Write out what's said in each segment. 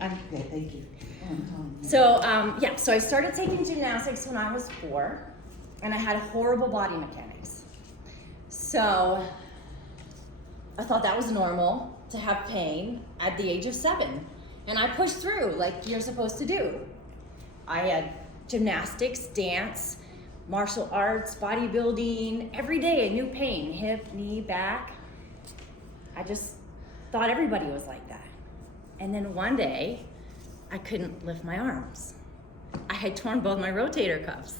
I'm good, thank you. So, so I started taking gymnastics when I was 4, and I had horrible body mechanics. So, I thought that was normal to have pain at the age of 7. And I pushed through like you're supposed to do. I had gymnastics, dance, martial arts, bodybuilding, every day a new pain, hip, knee, back. I just thought everybody was like that. And then one day, I couldn't lift my arms. I had torn both my rotator cuffs.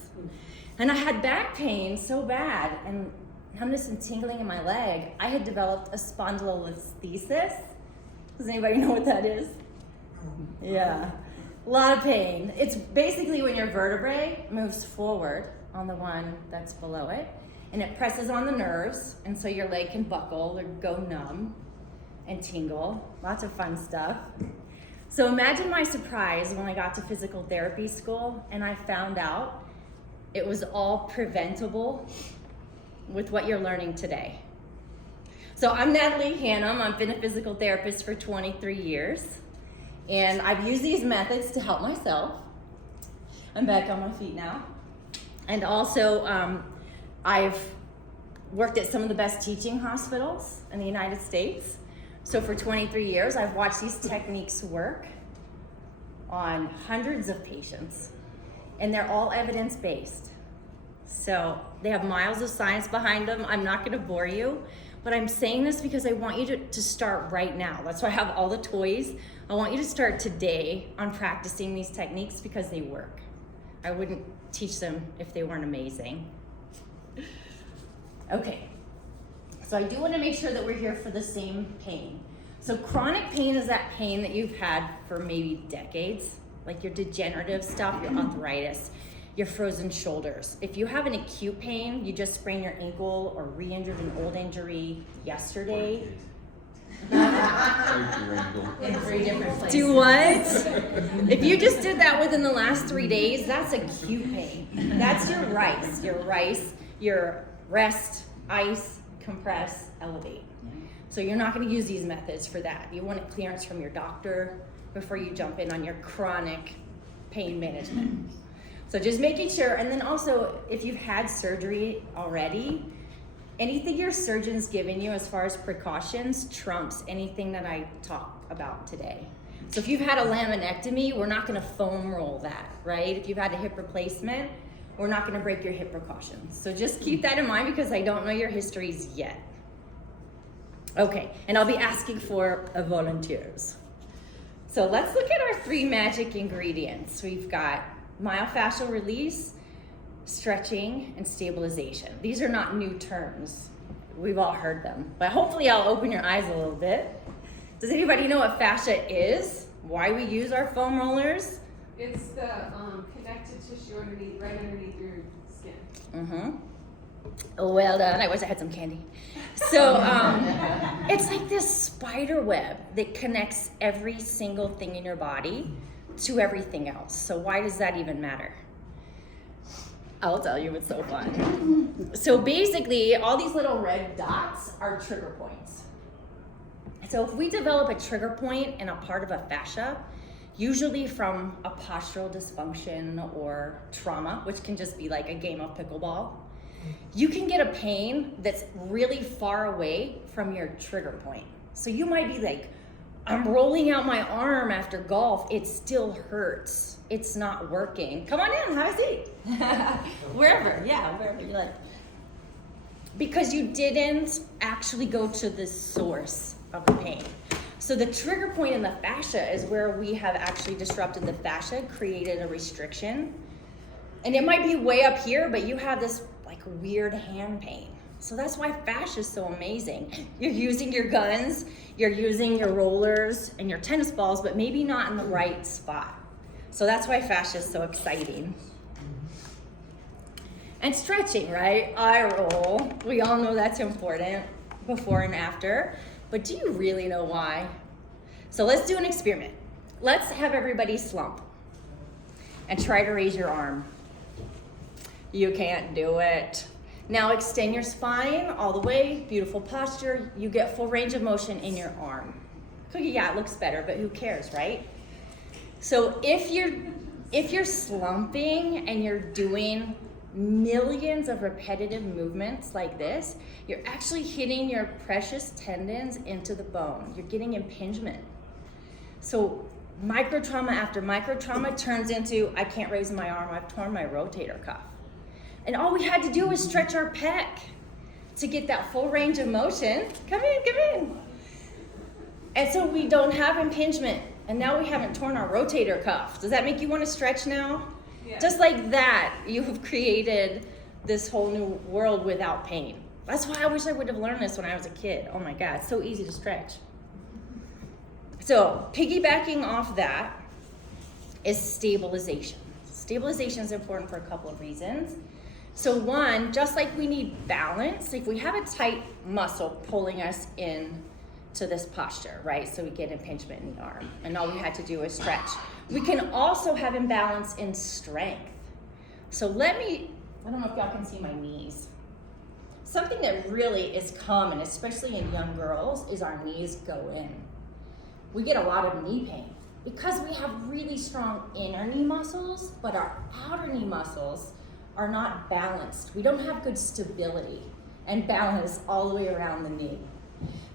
And I had back pain so bad and numbness and tingling in my leg, I had developed a spondylolisthesis. Does anybody know what that is? Yeah, a lot of pain. It's basically when your vertebrae moves forward on the one that's below it, and it presses on the nerves, and so your leg can buckle or go numb and tingle. Lots of fun stuff. So imagine my surprise when I got to physical therapy school and I found out it was all preventable with what you're learning today. So I'm Natalie Hannum. I've been a physical therapist for 23 years, and I've used these methods to help myself. I'm back on my feet now. And also, I've worked at some of the best teaching hospitals in the United States. So for 23 years, I've watched these techniques work on hundreds of patients, and they're all evidence-based. So they have miles of science behind them. I'm not gonna bore you, but I'm saying this because I want you to start right now. That's why I have all the toys. I want you to start today on practicing these techniques because they work. I wouldn't teach them if they weren't amazing. Okay. So I do want to make sure that we're here for the same pain. So chronic pain is that pain that you've had for maybe decades, like your degenerative stuff, your arthritis, your frozen shoulders. If you have an acute pain, you just sprained your ankle or re-injured an old injury yesterday. In 3 different places. Do what? If you just did that within the last 3 days, that's acute pain. That's your RICE, your rest, ice, compress, elevate. So you're not going to use these methods for that. You want a clearance from your doctor before you jump in on your chronic pain management. So just making sure, and then also if you've had surgery already, anything your surgeon's given you as far as precautions trumps anything that I talk about today. So if you've had a laminectomy, we're not going to foam roll that, right? If you've had a hip replacement, we're not going to break your hip precautions. So just keep that in mind because I don't know your histories yet. Okay, and I'll be asking for volunteers. So let's look at our 3 magic ingredients. We've got myofascial release, stretching, and stabilization. These are not new terms. We've all heard them, but hopefully I'll open your eyes a little bit. Does anybody know what fascia is? Why we use our foam rollers? It's the connective tissue right underneath your skin. Mm-hmm. Well done. I wish I had some candy. So it's like this spider web that connects every single thing in your body to everything else. So why does that even matter? I'll tell you, it's so fun. So basically, all these little red dots are trigger points. So if we develop a trigger point in a part of a fascia, usually from a postural dysfunction or trauma, which can just be like a game of pickleball, you can get a pain that's really far away from your trigger point. So you might be like, I'm rolling out my arm after golf, it still hurts. It's not working. Come on in, have a seat. wherever you like. Because you didn't actually go to the source of the pain. So the trigger point in the fascia is where we have actually disrupted the fascia, created a restriction. And it might be way up here, but you have this like weird hand pain. So that's why fascia is so amazing. You're using your guns, you're using your rollers and your tennis balls, but maybe not in the right spot. So that's why fascia is so exciting. And stretching, right? Eye roll. We all know that's important before and after, but do you really know why? So let's do an experiment. Let's have everybody slump and try to raise your arm. You can't do it. Now extend your spine all the way, beautiful posture. You get full range of motion in your arm. Yeah, it looks better, but who cares, right? So if you're slumping and you're doing millions of repetitive movements like this, you're actually hitting your precious tendons into the bone. You're getting impingement. So micro trauma after micro trauma turns into, I can't raise my arm, I've torn my rotator cuff. And all we had to do was stretch our pec to get that full range of motion. Come in. And so we don't have impingement. And now we haven't torn our rotator cuff. Does that make you want to stretch now? Yeah. Just like that, you have created this whole new world without pain. That's why I wish I would have learned this when I was a kid. Oh my God, it's so easy to stretch. So piggybacking off that is stabilization. Stabilization is important for a couple of reasons. So one, just like we need balance, if we have a tight muscle pulling us in to this posture, right? So we get impingement in the arm, and all we had to do is stretch. We can also have imbalance in strength. So I don't know if y'all can see my knees. Something that really is common, especially in young girls, is our knees go in. We get a lot of knee pain because we have really strong inner knee muscles, but our outer knee muscles are not balanced. We don't have good stability and balance all the way around the knee.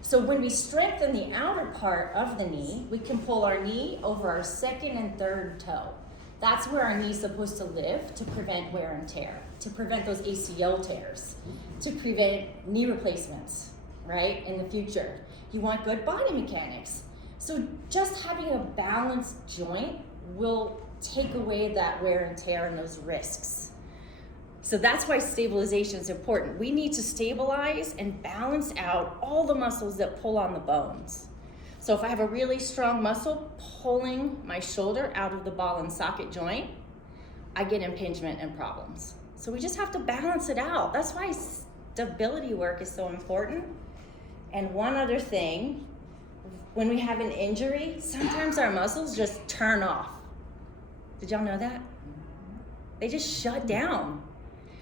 So when we strengthen the outer part of the knee, we can pull our knee over our second and third toe. That's where our knee's supposed to live to prevent wear and tear, to prevent those ACL tears, to prevent knee replacements, right, in the future. You want good body mechanics. So just having a balanced joint will take away that wear and tear and those risks. So that's why stabilization is important. We need to stabilize and balance out all the muscles that pull on the bones. So if I have a really strong muscle pulling my shoulder out of the ball and socket joint, I get impingement and problems. So we just have to balance it out. That's why stability work is so important. And one other thing, when we have an injury, sometimes our muscles just turn off. Did y'all know that? They just shut down.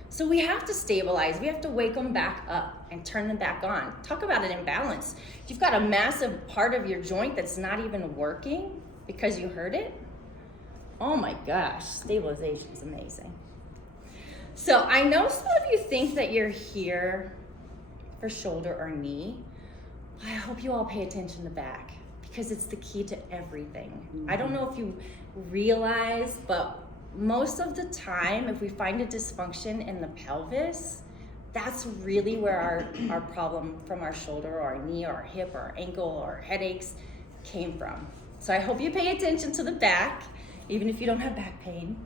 So we have to stabilize. We have to wake them back up and turn them back on. Talk about an imbalance. If you've got a massive part of your joint that's not even working because you hurt it, oh my gosh, stabilization is amazing. So I know some of you think that you're here for shoulder or knee. I hope you all pay attention to back because it's the key to everything. I don't know if you realize, but most of the time, if we find a dysfunction in the pelvis, that's really where our problem from our shoulder or our knee or our hip or our ankle or headaches came from. So I hope you pay attention to the back, even if you don't have back pain.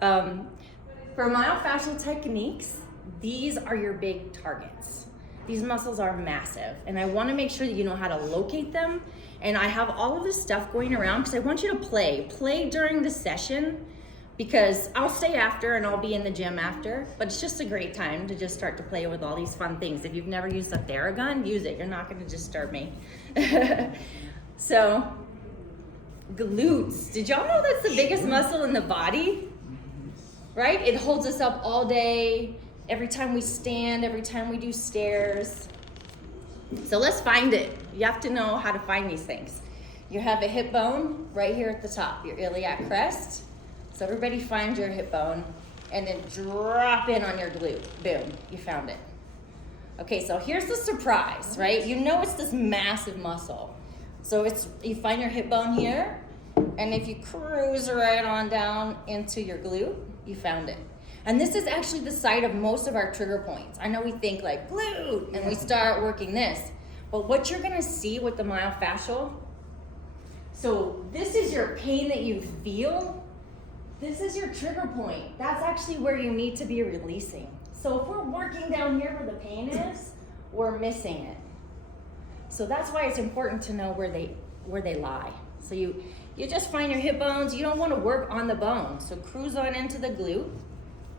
For myofascial techniques, these are your big targets. These muscles are massive, and I want to make sure that you know how to locate them. And I have all of this stuff going around because I want you to play during the session, because I'll stay after and I'll be in the gym after, but it's just a great time to just start to play with all these fun things. If you've never used a Theragun, use it. You're not going to disturb me. So, glutes. Did y'all know that's the biggest muscle in the body? Right? It holds us up all day, every time we stand, every time we do stairs. So let's find it. You have to know how to find these things. You have a hip bone right here at the top, your iliac crest. So everybody find your hip bone and then drop in on your glute. Boom, you found it. Okay, so here's the surprise, right? You know it's this massive muscle. So you find your hip bone here, and if you cruise right on down into your glute, you found it. And this is actually the site of most of our trigger points. I know we think like glute, and we start working this. But what you're gonna see with the myofascial, so this is your pain that you feel. This is your trigger point. That's actually where you need to be releasing. So if we're working down here where the pain is, we're missing it. So that's why it's important to know where they lie. So you just find your hip bones. You don't want to work on the bone. So cruise on into the glute.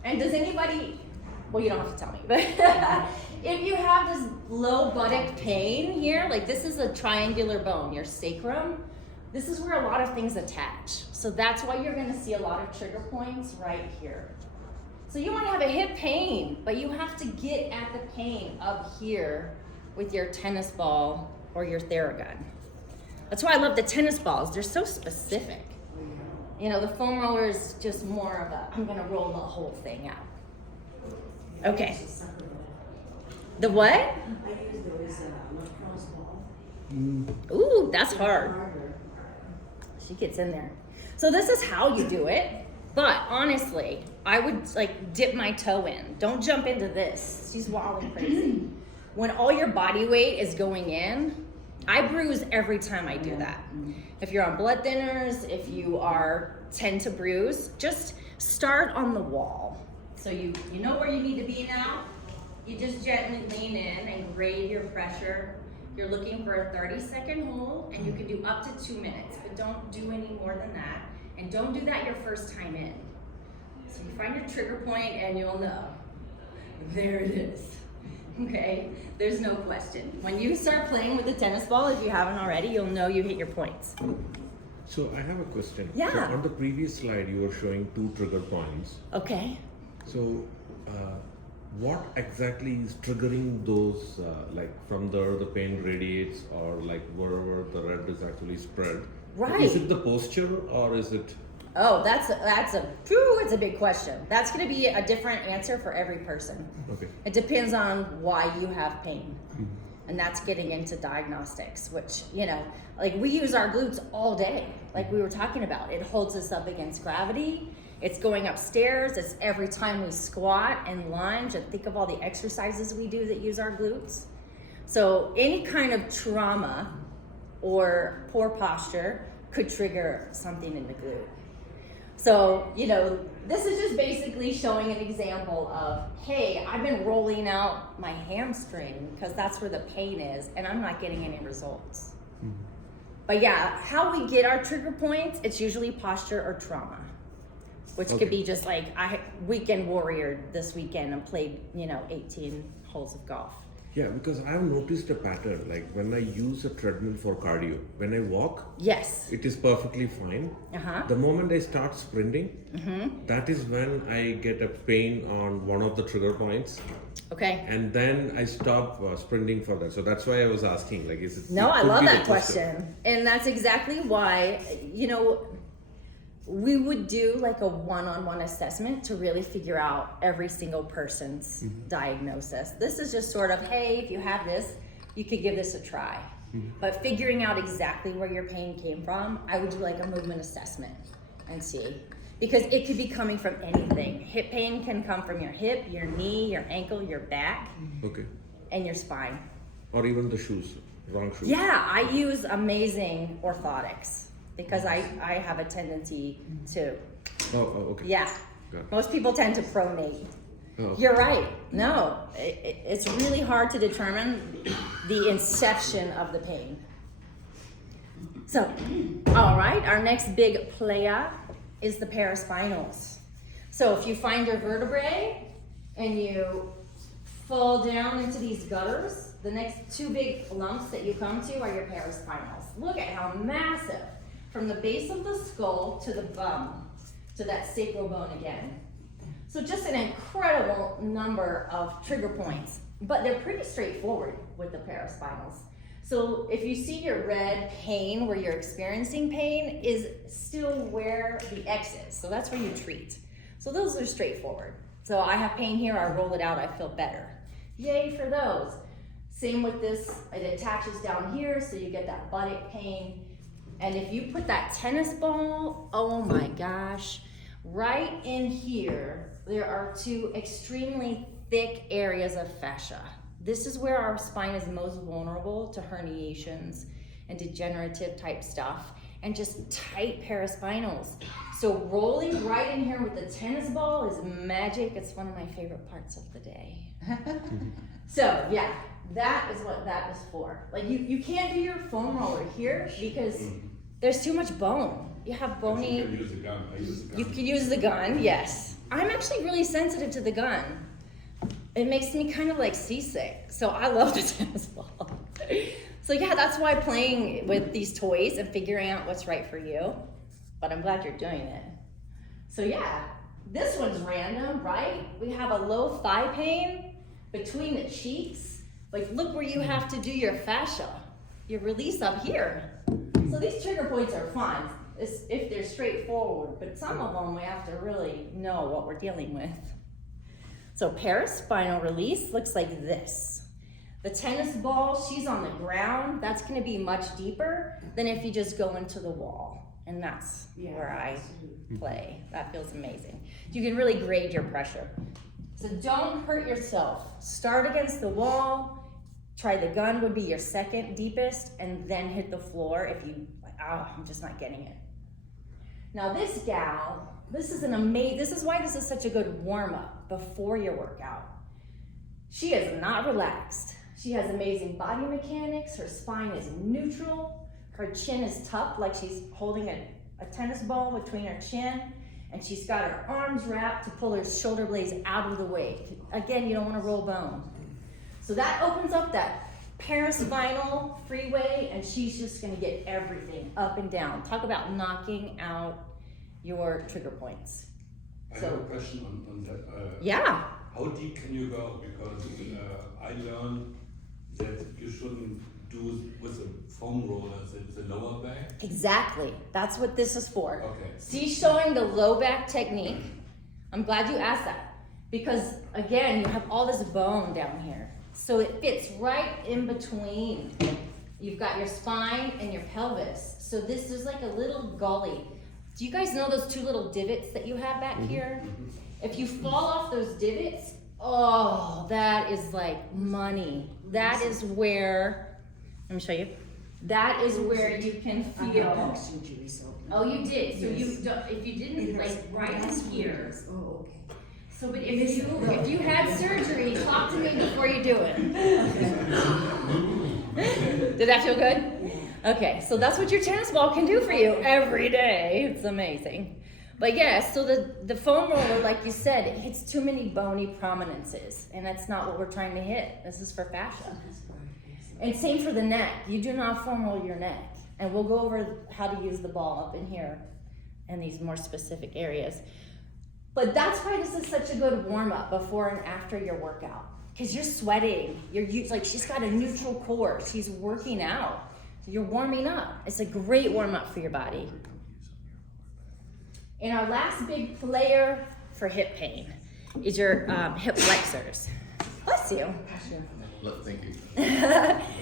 And does anybody, well, you don't have to tell me, but if you have this low buttock pain here, like this is a triangular bone, your sacrum, this is where a lot of things attach. So that's why you're gonna see a lot of trigger points right here. So you wanna have a hip pain, but you have to get at the pain up here with your tennis ball or your Theragun. That's why I love the tennis balls. They're so specific. You know, the foam roller is just more of a, I'm gonna roll the whole thing out. Okay. The what? I use those lacrosse ball. Ooh, that's hard. She gets in there. So this is how you do it. But honestly, I would like dip my toe in. Don't jump into this. She's wilding crazy. When all your body weight is going in, I bruise every time I do that. If you're on blood thinners, if you tend to bruise, just start on the wall. So you know where you need to be now. You just gently lean in and grade your pressure. You're looking for a 30-second hold, and you can do up to 2 minutes, but don't do any more than that. And don't do that your first time in. So you find your trigger point and you'll know. There it is. Okay, there's no question. When you start playing with the tennis ball, if you haven't already, you'll know you hit your points. So I have a question. Yeah. So on the previous slide, you were showing 2 trigger points. Okay. So what exactly is triggering those, like from there the pain radiates or like wherever the red is actually spread? Right. Is it the posture or is it? Oh, it's a big question. That's going to be a different answer for every person. Okay. It depends on why you have pain. And that's getting into diagnostics, which, you know, like we use our glutes all day, like we were talking about. It holds us up against gravity. It's going upstairs. It's every time we squat and lunge, and think of all the exercises we do that use our glutes. So any kind of trauma or poor posture could trigger something in the glute. So, you know, this is just basically showing an example of, hey, I've been rolling out my hamstring because that's where the pain is, and I'm not getting any results. But yeah, how we get our trigger points, it's usually posture or trauma, which could be just like, I weekend warrior this weekend and played, 18 holes of golf. Yeah, because I have noticed a pattern, like when I use a treadmill for cardio, when I walk, Yes. it is perfectly fine. The moment I start sprinting, that is when I get a pain on one of the trigger points. Okay. And then I stop sprinting for that. So that's why I was asking, like, is it? No, it I could love be that the posture. question. And that's exactly why, we would do like a one-on-one assessment to really figure out every single person's diagnosis. This is just sort of, hey, if you have this, you could give this a try. But figuring out exactly where your pain came from, I would do like a movement assessment and see. Because it could be coming from anything. Hip pain can come from your hip, your knee, your ankle, your back, Okay. and your spine. Or even the shoes, wrong shoes. Yeah, I use amazing orthotics because I have a tendency to, Okay. yeah. Got it. Most people tend to pronate. Oh. You're right. No, it's really hard to determine the inception of the pain. So, all right, our next big playa is the paraspinals. So if you find your vertebrae and you fall down into these gutters, the next 2 big lumps that you come to are your paraspinals. Look at how massive, from the base of the skull to the bum, to that sacral bone again. So just an incredible number of trigger points, but they're pretty straightforward with the paraspinals. So if you see your red pain where you're experiencing pain is still where the X is. So that's where you treat. So those are straightforward. So I have pain here, I roll it out, I feel better. Yay for those. Same with this, it attaches down here so you get that buttock pain. And if you put that tennis ball, oh my gosh, right in here, there are 2 extremely thick areas of fascia. This is where our spine is most vulnerable to herniations and degenerative type stuff and just tight paraspinals. So rolling right in here with the tennis ball is magic. It's one of my favorite parts of the day. So yeah, that is what that is for. Like you can't do your foam roller here because there's too much bone. You have bony. You can use the gun. I use the gun. You can use the gun, yes. I'm actually really sensitive to the gun. It makes me kind of like seasick. So I love the tennis ball. So yeah, that's why playing with these toys and figuring out what's right for you. But I'm glad you're doing it. So yeah, this one's random, right? We have a low thigh pain between the cheeks. Like look where you have to do your fascia, your release up here. So these trigger points are fun. if they're straightforward, but some of them we have to really know what we're dealing with. So paraspinal release looks like this. The tennis ball, she's on the ground. That's gonna be much deeper than if you just go into the wall. And that's where I play. That feels amazing. You can really grade your pressure. So don't hurt yourself. Start against the wall. Try the gun would be your second deepest, and then hit the floor if you, I'm just not getting it. Now this gal, this is why this is such a good warm up before your workout. She is not relaxed. She has amazing body mechanics. Her spine is neutral. Her chin is tucked like she's holding a tennis ball between her chin. And she's got her arms wrapped to pull her shoulder blades out of the way. Again, you don't want to roll bone. So that opens up that paraspinal freeway, and she's just going to get everything up and down. Talk about knocking out your trigger points. I have a question on that. Yeah. How deep can you go? Because I learned that you shouldn't do with a foam roller the lower back. Exactly. That's what this is for. Okay. See, showing the low back technique. I'm glad you asked that, because again, you have all this bone down here. So it fits right in between. You've got your spine and your pelvis. So this is like a little gully. Do you guys know those two little divots that you have back here? If you fall off those divots, oh, that is like money. That is where, let me show you. That is where you can I got feel. back surgery, so. Oh, you did. So Yes. if you didn't, It hurts. like right in here. Oh, okay. So, but if you had surgery, talk to me before you do it. Did that feel good? Okay, so that's what your tennis ball can do for you every day. It's amazing. But yeah, so the foam roller, like you said, it hits too many bony prominences, and that's not what we're trying to hit. This is for fascia. And same for the neck. You do not foam roll your neck. And we'll go over how to use the ball up in here in these more specific areas. But that's why this is such a good warm-up before and after your workout. Because you're sweating. Like she's got a neutral core. She's working out. So you're warming up. It's a great warm-up for your body. And our last big player for hip pain is your hip flexors. Bless you. Look, thank you.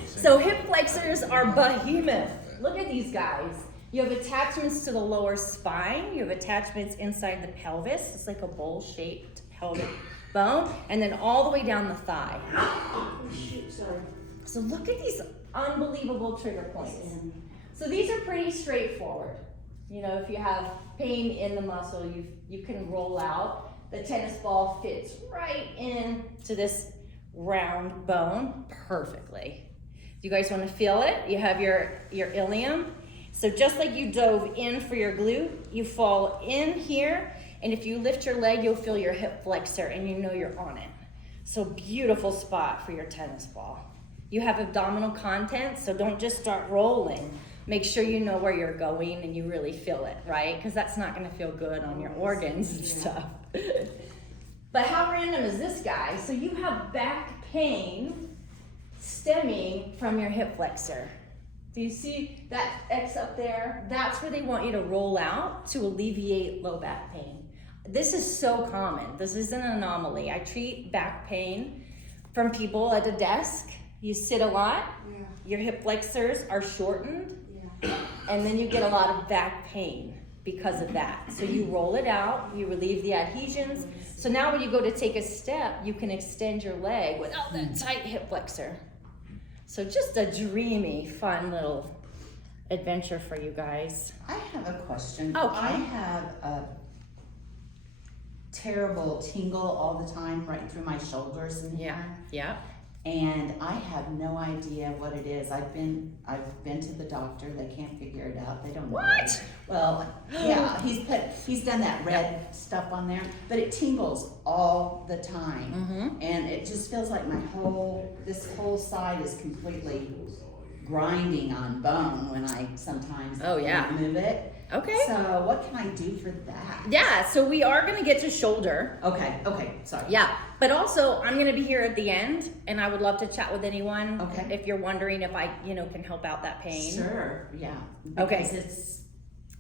So hip flexors are behemoth. Look at these guys. You have attachments to the lower spine. You have attachments inside the pelvis. It's like a bowl-shaped pelvic bone. And then all the way down the thigh. Oh, shoot, sorry. So look at these unbelievable trigger points. So these are pretty straightforward. You know, if you have pain in the muscle, you can roll out. The tennis ball fits right into this round bone perfectly. You guys want to feel it? You have your ilium. So just like you dove in for your glute, you fall in here, and if you lift your leg, you'll feel your hip flexor, and you know you're on it. So beautiful spot for your tennis ball. You have abdominal content, so don't just start rolling. Make sure you know where you're going and you really feel it, right? Because that's not going to feel good on your organs and stuff. But how random is this guy? So you have back pain stemming from your hip flexor. Do you see that X up there? That's where they want you to roll out to alleviate low back pain. This is so common. This isn't an anomaly. I treat back pain from people at a desk. You sit a lot, your hip flexors are shortened, and then you get a lot of back pain because of that. So you roll it out, you relieve the adhesions. So now when you go to take a step, you can extend your leg without that tight hip flexor. So just a dreamy, fun little adventure for you guys. I have a question. Okay. I have a terrible tingle all the time right through my shoulders and here. Yeah. And I have no idea what it is. I've been to the doctor. They can't figure it out. They don't know. What? Well, yeah, he's done that red stuff on there, but it tingles all the time. Mm-hmm. And it just feels like this whole side is completely grinding on bone when I sometimes move it. Okay. So what can I do for that? Yeah, so we are gonna get to shoulder. Okay, sorry. Yeah, but also I'm gonna be here at the end, and I would love to chat with anyone. Okay. If you're wondering if I, can help out that pain. Sure, yeah. Okay. Because it's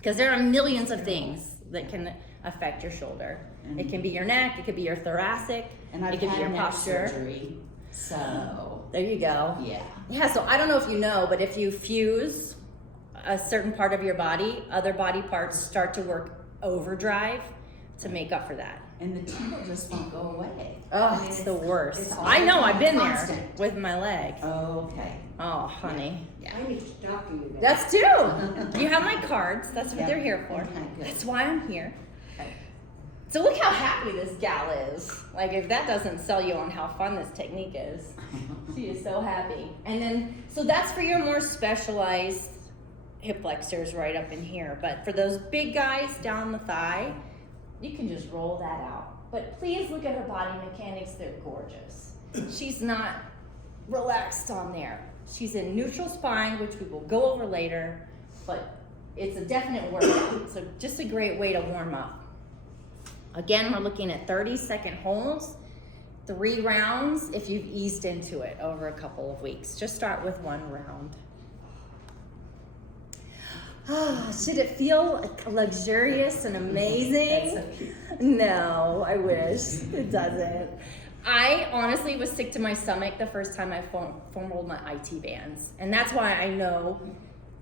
Because there are millions of things that can affect your shoulder. It can be your neck, it could be your thoracic, And I've it could be had your neck posture. surgery, so There you go. yeah. Yeah, so I don't know if you know, but if you fuse a certain part of your body, other body parts start to work overdrive to make up for that. And the tingle just won't go away. Oh, I mean, it's the worst. it's all I know, the I've been there constant. with my leg. Okay. Oh, honey. I need to talk to you. That's two. You have my cards. That's what Yeah. they're here for. Okay, good. That's why I'm here. So look how happy this gal is. Like if that doesn't sell you on how fun this technique is. She is so happy. And then, so that's for your more specialized hip flexors right up in here. But for those big guys down the thigh, you can just roll that out. But please look at her body mechanics. They're gorgeous. She's not relaxed on there. She's in neutral spine, which we will go over later, but it's a definite workout. So just a great way to warm up. Again, we're looking at 30-second holds, 3 rounds if you've eased into it over a couple of weeks. Just start with 1 round. Should it feel luxurious and amazing? No, I wish. It doesn't. I honestly was sick to my stomach the first time I foam rolled my IT bands. And that's why I know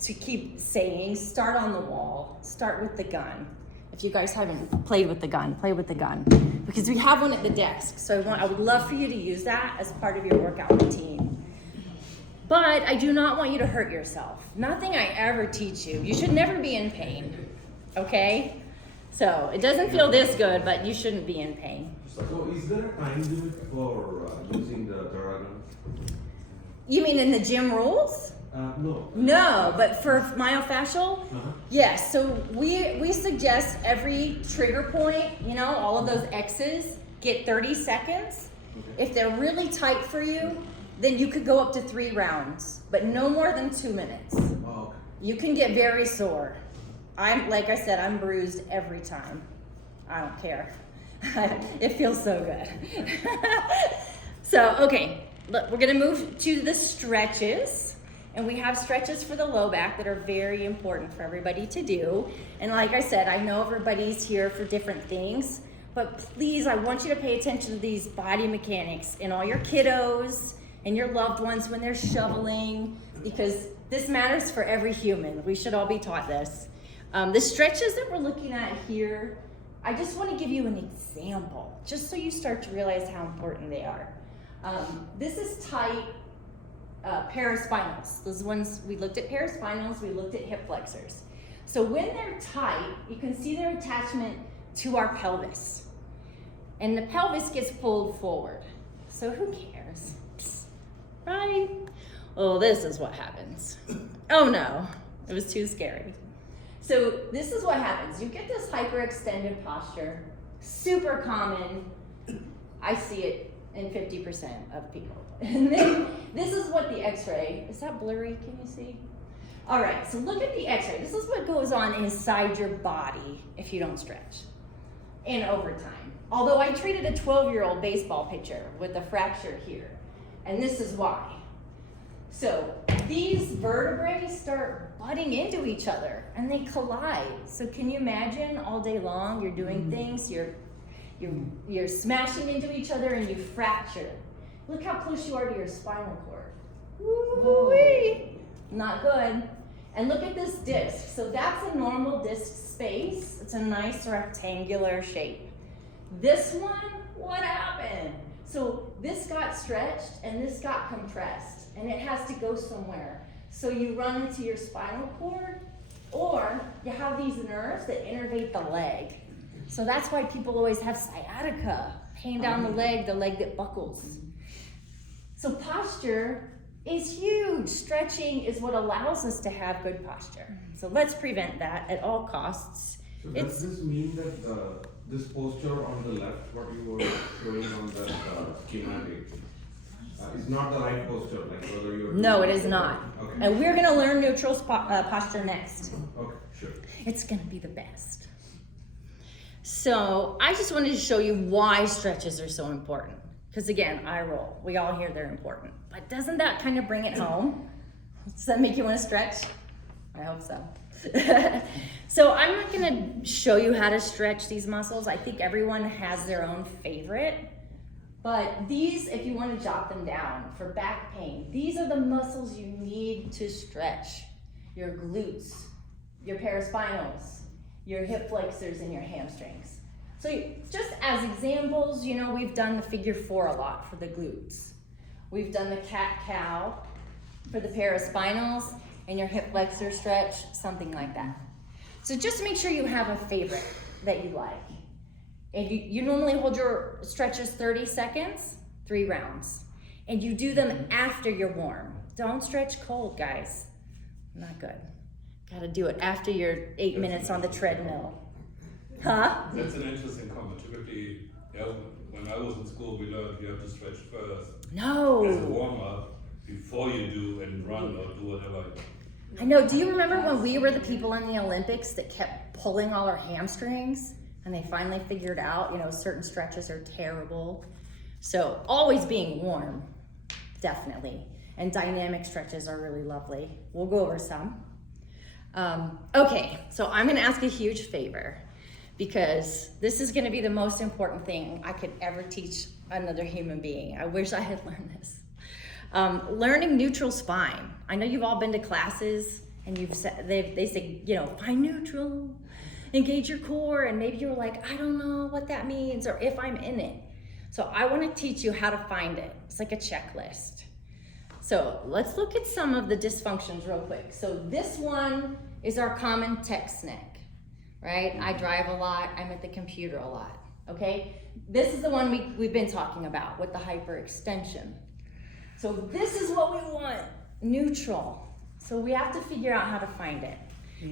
to keep saying, start on the wall, start with the gun. If you guys haven't played with the gun, play with the gun. Because we have one at the desk. So I would love for you to use that as part of your workout routine. But I do not want you to hurt yourself. Nothing I ever teach you. You should never be in pain, okay? So it doesn't feel this good, but you shouldn't be in pain. So is there a time limit for using the Theragun? You mean in the gym rules? No. No, but for myofascial, Uh-huh. yes. So we suggest every trigger point, you know, all of those X's, get 30 seconds. Okay. If they're really tight for you, then you could go up to 3 rounds, but no more than 2 minutes. Oh, okay. You can get very sore. Like I said, I'm bruised every time. I don't care. It feels so good. So, okay, look, we're gonna move to the stretches. And we have stretches for the low back that are very important for everybody to do. And like I said, I know everybody's here for different things, but please, I want you to pay attention to these body mechanics in all your kiddos and your loved ones when they're shoveling, because this matters for every human. We should all be taught this. The stretches that we're looking at here, I just want to give you an example, just so you start to realize how important they are. This is tight paraspinals. Those ones, we looked at paraspinals, we looked at hip flexors. So when they're tight, you can see their attachment to our pelvis. And the pelvis gets pulled forward. So who cares? Right? Oh, this is what happens. Oh no, it was too scary. So this is what happens. You get this hyperextended posture, super common. I see it in 50% of people. And then this is what the x-ray, is that blurry, can you see? All right, so look at the x-ray. This is what goes on inside your body if you don't stretch in overtime. Although I treated a 12-year-old baseball pitcher with a fracture here, and this is why. So these vertebrae start butting into each other and they collide. So can you imagine all day long you're doing things, you're smashing into each other and you fracture. Look how close you are to your spinal cord. Woo-wee. Not good. And look at this disc. So that's a normal disc space. It's a nice rectangular shape. This one, what happened? So this got stretched and this got compressed and it has to go somewhere. So you run into your spinal cord, or you have these nerves that innervate the leg. So that's why people always have sciatica, pain down the leg that buckles. So posture is huge. Stretching is what allows us to have good posture. So let's prevent that at all costs. So does this mean that this posture on the left, what you were showing on the schematic, is not the right posture? Like whether you're No, it is not. Okay. And we're gonna learn neutral posture next. Okay, sure. It's gonna be the best. So I just wanted to show you why stretches are so important. Because again, I roll. We all hear they're important. But doesn't that kind of bring it home? Does that make you want to stretch? I hope so. So I'm not gonna show you how to stretch these muscles. I think everyone has their own favorite. But these, if you want to jot them down for back pain, these are the muscles you need to stretch. Your glutes, your paraspinals, your hip flexors, and your hamstrings. So just as examples, you know, we've done the figure 4 a lot for the glutes. We've done the cat-cow for the paraspinals and your hip flexor stretch, something like that. So just make sure you have a favorite that you like. And you normally hold your stretches 30 seconds, 3 rounds. And you do them after you're warm. Don't stretch cold, guys. Not good. Gotta do it after your 8 minutes on the treadmill. Huh? That's an interesting comment. Typically, yeah, when I was in school, we learned you have to stretch first as a No. warm-up before you do and run or do whatever. I know. Do you remember when we were the people in the Olympics that kept pulling all our hamstrings? And they finally figured out, you know, certain stretches are terrible. So always being warm, definitely. And dynamic stretches are really lovely. We'll go over some. Okay, so I'm gonna ask a huge favor because this is gonna be the most important thing I could ever teach another human being. I wish I had learned this. Learning neutral spine. I know you've all been to classes and they say, you know, find neutral. Engage your core, and maybe you're like, I don't know what that means or if I'm in it. So I want to teach you how to find it. It's like a checklist. So let's look at some of the dysfunctions real quick. So this one is our common tech snack, right? I drive a lot, I'm at the computer a lot, okay? This is the one we've been talking about with the hyperextension. So this is what we want, neutral. So we have to figure out how to find it.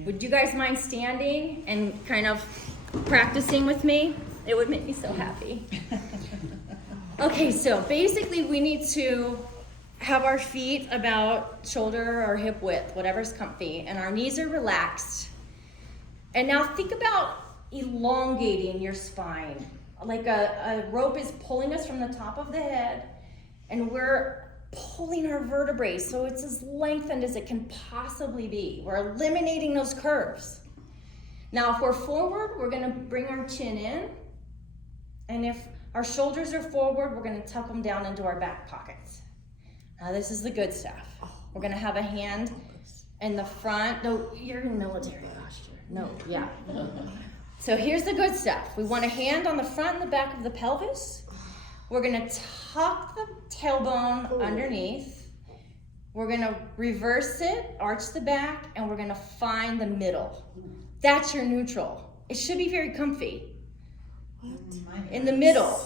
Would you guys mind standing and kind of practicing with me? It would make me so happy. Okay, so basically we need to have our feet about shoulder or hip width, whatever's comfy, and our knees are relaxed. And now think about elongating your spine. Like a rope is pulling us from the top of the head, and we're pulling our vertebrae so it's as lengthened as it can possibly be. We're eliminating those curves. Now, if we're forward, we're gonna bring our chin in. And if our shoulders are forward, we're gonna tuck them down into our back pockets. Now, this is the good stuff. We're gonna have a hand in the front. No, you're in military posture. No, yeah. So here's the good stuff. We want a hand on the front and the back of the pelvis. We're gonna tuck the tailbone underneath. We're gonna reverse it, arch the back, and we're gonna find the middle. That's your neutral. It should be very comfy. In the middle.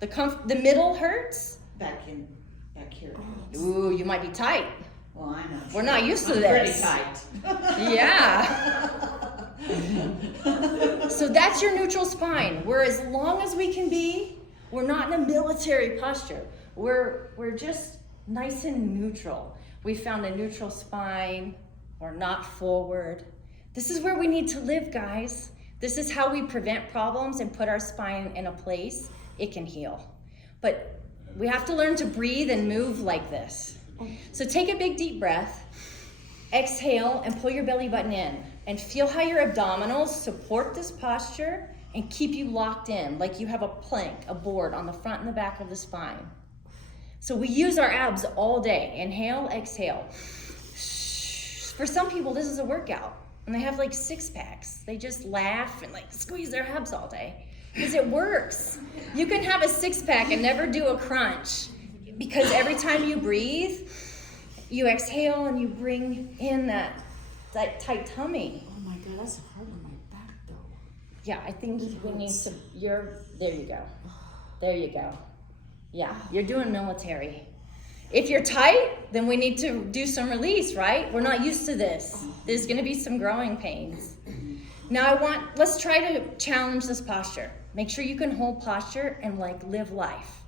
The middle hurts? Back here. Ooh, you might be tight. Well, I'm not. We're not used to I'm this. pretty tight. Yeah. So that's your neutral spine. We're as long as we can be. We're not in a military posture. We're just nice and neutral. We found a neutral spine. We're not forward. This is where we need to live, guys. This is how we prevent problems and put our spine in a place it can heal. But we have to learn to breathe and move like this. So take a big deep breath, exhale, and pull your belly button in. And feel how your abdominals support this posture and keep you locked in, like you have a plank, a board on the front and the back of the spine. So we use our abs all day. Inhale, exhale. For some people, this is a workout, and they have like 6 packs. They just laugh and like squeeze their abs all day, because it works. You can have a 6-pack and never do a crunch, because every time you breathe, you exhale and you bring in that tight tummy. Oh my God, that's hard on my back though. Yeah, I think we need to, there you go. There you go. Yeah, you're doing military. If you're tight, then we need to do some release, right? We're not used to this. There's gonna be some growing pains. Now let's try to challenge this posture. Make sure you can hold posture and like live life.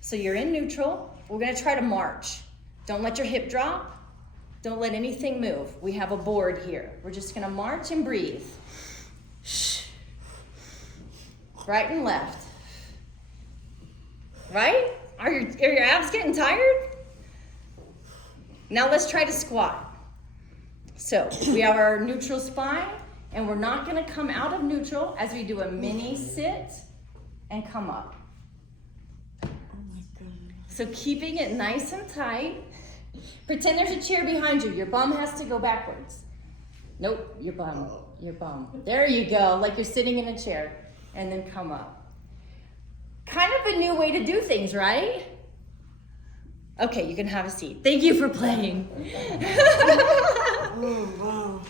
So you're in neutral. We're gonna try to march. Don't let your hip drop. Don't let anything move. We have a board here. We're just gonna march and breathe. Right and left. Right? Are your abs getting tired? Now let's try to squat. So we have our neutral spine, and we're not gonna come out of neutral as we do a mini sit and come up. Oh my God. So keeping it nice and tight. Pretend there's a chair behind you. Your bum has to go backwards. Nope, your bum, your bum. There you go, like you're sitting in a chair, and then come up. Kind of a new way to do things, right? Okay, you can have a seat. Thank you for playing. Oh, wow.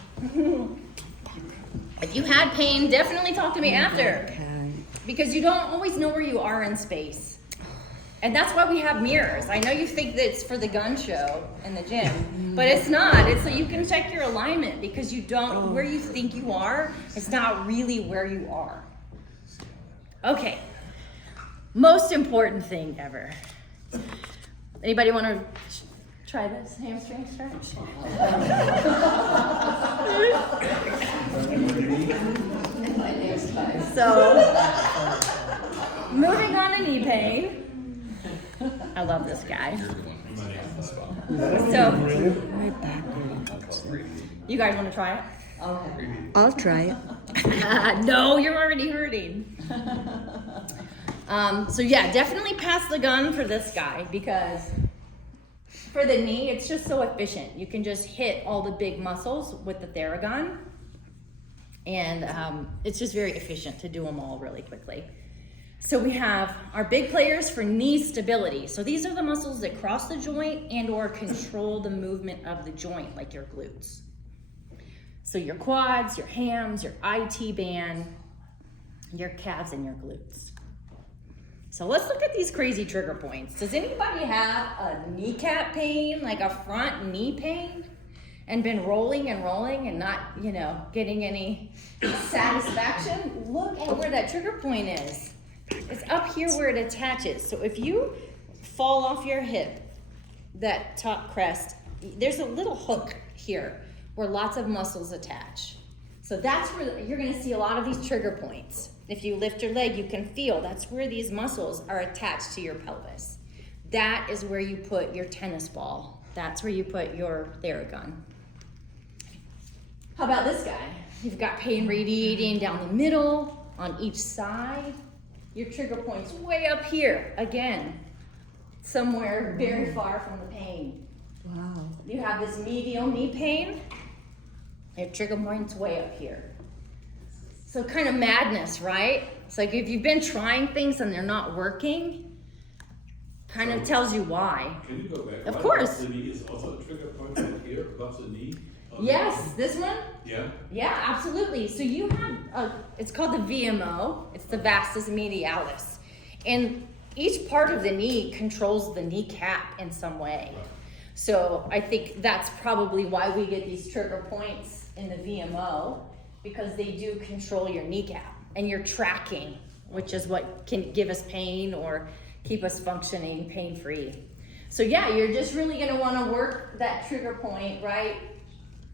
If you had pain, definitely talk to me after. Okay. Because you don't always know where you are in space. And that's why we have mirrors. I know you think that it's for the gun show in the gym, but it's not. It's so you can check your alignment, because you don't, where you think you are, it's not really where you are. Okay. Most important thing ever. Anybody want to try this hamstring stretch? So, moving on to knee pain. I love this guy. So, My back hurts. you guys want to try it? Okay. I'll try it. No, you're already hurting. So yeah, definitely pass the gun for this guy, because for the knee, it's just so efficient. You can just hit all the big muscles with the Theragun, and it's just very efficient to do them all really quickly. So we have our big players for knee stability. So these are the muscles that cross the joint and or control the movement of the joint, like your glutes. So your quads, your hams, your IT band, your calves, and your glutes. So let's look at these crazy trigger points. Does anybody have a kneecap pain, like a front knee pain, and been rolling and not, getting any satisfaction? Look at where that trigger point is. It's up here where it attaches. So if you fall off your hip, that top crest, there's a little hook here where lots of muscles attach. So that's where you're gonna see a lot of these trigger points. If you lift your leg, you can feel that's where these muscles are attached to your pelvis. That is where you put your tennis ball. That's where you put your Theragun. How about this guy? You've got pain radiating down the middle, on each side. Your trigger point's way up here, again, somewhere very far from the pain. Wow. You have this medial knee pain, your trigger point's way up here. So kind of madness, right? It's like if you've been trying things and they're not working, kind of tells you why. Can you go back? Of Right course. above the knee is also a trigger point right here, above the knee. Yes, this one? Yeah. Yeah, absolutely. So you have, it's called the VMO. It's the vastus medialis. And each part of the knee controls the kneecap in some way. So I think that's probably why we get these trigger points in the VMO, because they do control your kneecap and your tracking, which is what can give us pain or keep us functioning pain-free. So yeah, you're just really gonna wanna work that trigger point, right?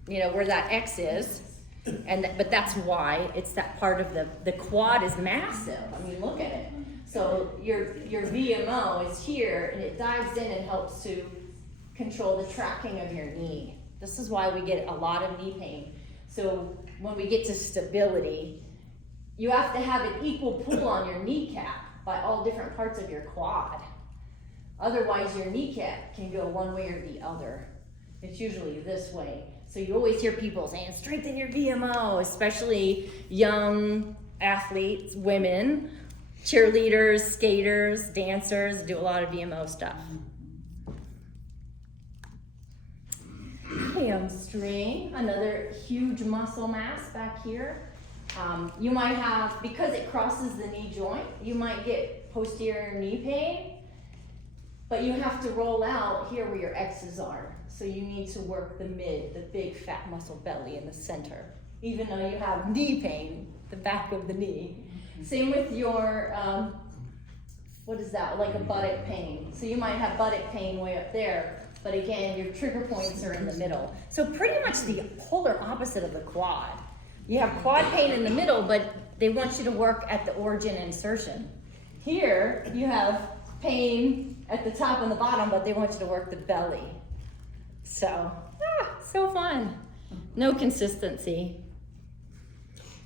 Where that X is, but that's why it's that part of the quad is massive. I mean, look at it. So your VMO is here, and it dives in and helps to control the tracking of your knee. This is why we get a lot of knee pain. So when we get to stability, you have to have an equal pull on your kneecap by all different parts of your quad. Otherwise, your kneecap can go one way or the other. It's usually this way. So you always hear people saying, strengthen your VMO, especially young athletes, women, cheerleaders, skaters, dancers, do a lot of VMO stuff. Hamstring, another huge muscle mass back here. You might have, because it crosses the knee joint, you might get posterior knee pain, but you have to roll out here where your X's are. So you need to work the big fat muscle belly in the center, even though you have knee pain, the back of the knee. Same with your, what is that, like a buttock pain. So you might have buttock pain way up there, but again, your trigger points are in the middle. So pretty much the polar opposite of the quad. You have quad pain in the middle, but they want you to work at the origin insertion. Here, you have pain at the top and the bottom, but they want you to work the belly. So, so fun. No consistency.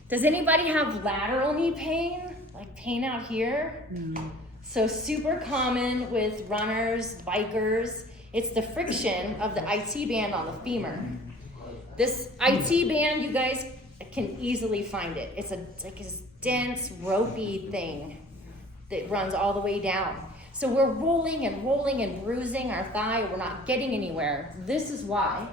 Does anybody have lateral knee pain? Like pain out here? No. So super common with runners, bikers. It's the friction of the IT band on the femur. This IT band, you guys can easily find it. It's like this dense, ropey thing that runs all the way down. So we're rolling and bruising our thigh. We're not getting anywhere. This is why.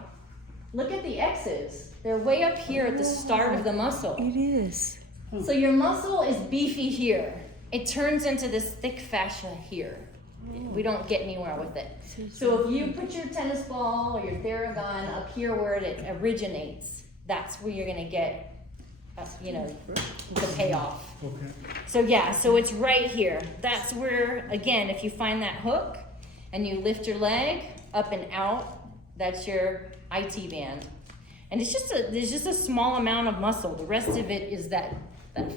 Look at the X's. They're way up here at the start of the muscle. It is. So your muscle is beefy here. It turns into this thick fascia here. We don't get anywhere with it. So if you put your tennis ball or your Theragun up here where it originates, that's where you're gonna get, the payoff. Okay. So yeah, so it's right here. That's where, again, if you find that hook and you lift your leg up and out, that's your IT band. And there's just a small amount of muscle. The rest of it is that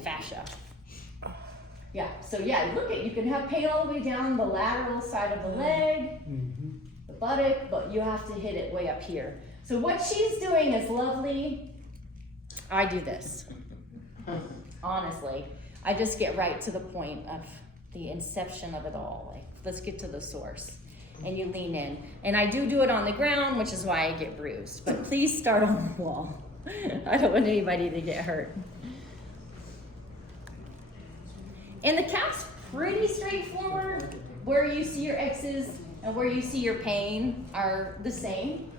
fascia. Yeah, so yeah, you can have pain all the way down the lateral side of the leg, the buttock, but you have to hit it way up here. So what she's doing is lovely. I do this. Honestly, I just get right to the point of the inception of it all. Like, let's get to the source. And you lean in. And I do it on the ground, which is why I get bruised. But please start on the wall. I don't want anybody to get hurt. And the calf's pretty straightforward. Where you see your X's and where you see your pain are the same.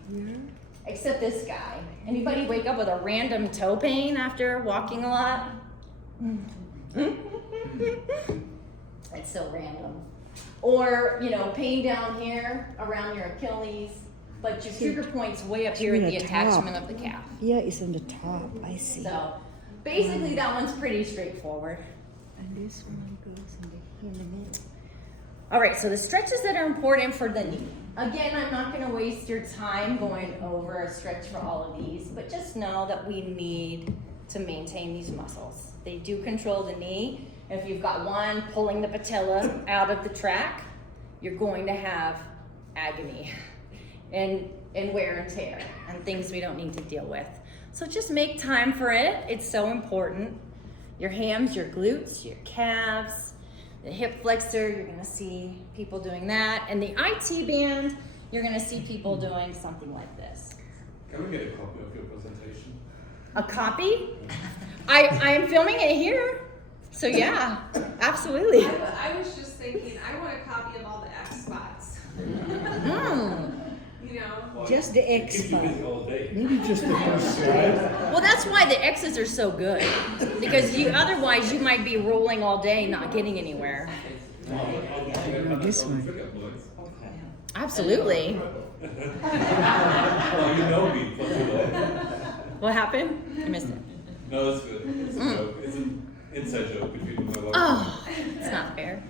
Except this guy. Anybody wake up with a random toe pain after walking a lot? It's so random. Or, pain down here around your Achilles, but your trigger point's way up here at the attachment of the calf. Yeah, it's on the top. I see. So basically that one's pretty straightforward. And this one goes in the middle. All right, so the stretches that are important for the knee. Again, I'm not gonna waste your time going over a stretch for all of these, but just know that we need to maintain these muscles. They do control the knee. If you've got one pulling the patella out of the track, you're going to have agony and wear and tear and things we don't need to deal with. So just make time for it. It's so important. Your hams, your glutes, your calves, the hip flexor, you're gonna see people doing that. And the IT band, you're gonna see people doing something like this. Can we get a copy of your presentation? A copy? I am filming it here. So yeah, absolutely. I was just thinking, I want a copy of all the F spots. Just the X Keep you spot. busy all day. Maybe just the first slide. Well, that's why the X's are so good. Because otherwise you might be rolling all day not getting anywhere. This one. Absolutely. Well, you know me, but you know. What happened? I missed it. No, it's good. It's a joke. It's an inside joke between my wife. Oh, it's not fair.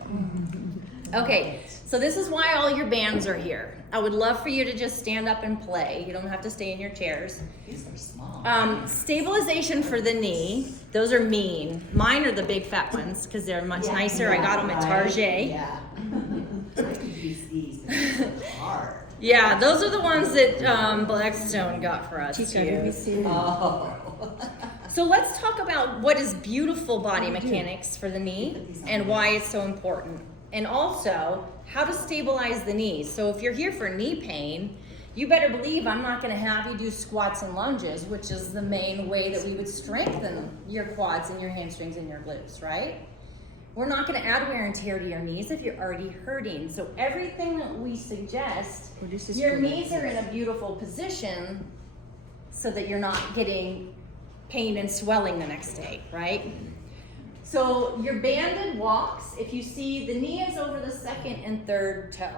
Okay, so this is why all your bands are here. I would love for you to just stand up and play. You don't have to stay in your chairs. These are small. Stabilization for the knee. Those are mean. Mine are the big fat ones because they're much nicer. I got them at Target. Yeah. I could use these, but it's so hard. Yeah, those are the ones that Blackstone got for us Chica, let me too. see. Oh. So let's talk about what is beautiful body mechanics for the knee and why it's so important. And also, how to stabilize the knees. So if you're here for knee pain, you better believe I'm not gonna have you do squats and lunges, which is the main way that we would strengthen your quads and your hamstrings and your glutes, right? We're not gonna add wear and tear to your knees if you're already hurting. So everything that we suggest, Oh, this is your good. knees are in a beautiful position so that you're not getting pain and swelling the next day, right? So your banded walks, if you see the knee is over the second and third toe.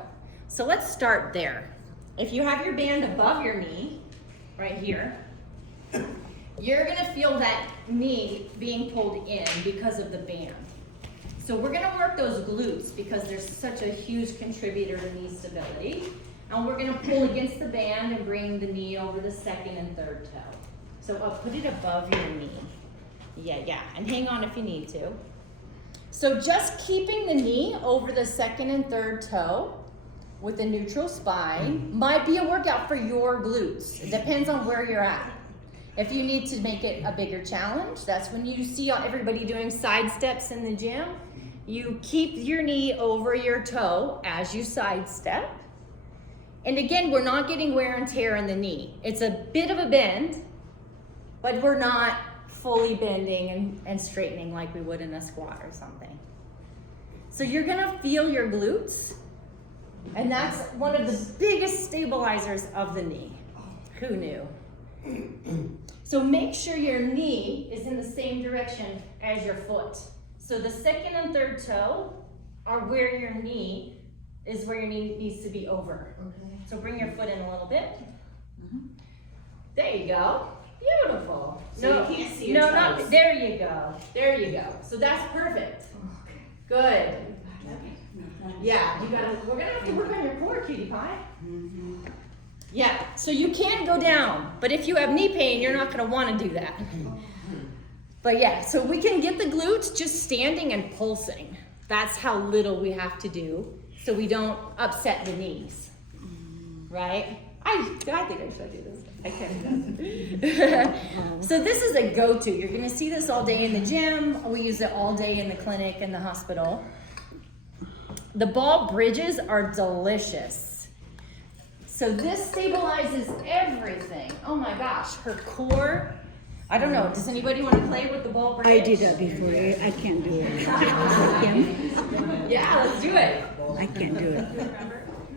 So let's start there. If you have your band above your knee, right here, you're gonna feel that knee being pulled in because of the band. So we're gonna work those glutes because they're such a huge contributor to knee stability. And we're gonna pull against the band and bring the knee over the second and third toe. So I'll put it above your knee. Yeah, and hang on if you need to. So just keeping the knee over the second and third toe with a neutral spine might be a workout for your glutes. It depends on where you're at. If you need to make it a bigger challenge, that's when you see everybody doing side steps in the gym. You keep your knee over your toe as you sidestep. And again, we're not getting wear and tear in the knee. It's a bit of a bend, but we're not fully bending and straightening like we would in a squat or something. So you're gonna feel your glutes, and that's one of the biggest stabilizers of the knee. Who knew? So make sure your knee is in the same direction as your foot. So the second and third toe are where your knee is, where your knee needs to be over. Okay. So bring your foot in a little bit. There you go. Beautiful. So you can't see your toes. There you go. There you go. So that's perfect. Good. Yeah, we're gonna have to work on your core, cutie pie. Yeah, so you can go down, but if you have knee pain, you're not gonna wanna do that. But yeah, so we can get the glutes just standing and pulsing. That's how little we have to do so we don't upset the knees, right? I think I showed you this. I can't do that. So this is a go-to. You're gonna see this all day in the gym. We use it all day in the clinic, in the hospital. The ball bridges are delicious. So this stabilizes everything. Oh my gosh, her core. I don't know, does anybody want to play with the ball bridge? I did that before. I can't do it. Kim? Yeah, let's do it. I can't do it.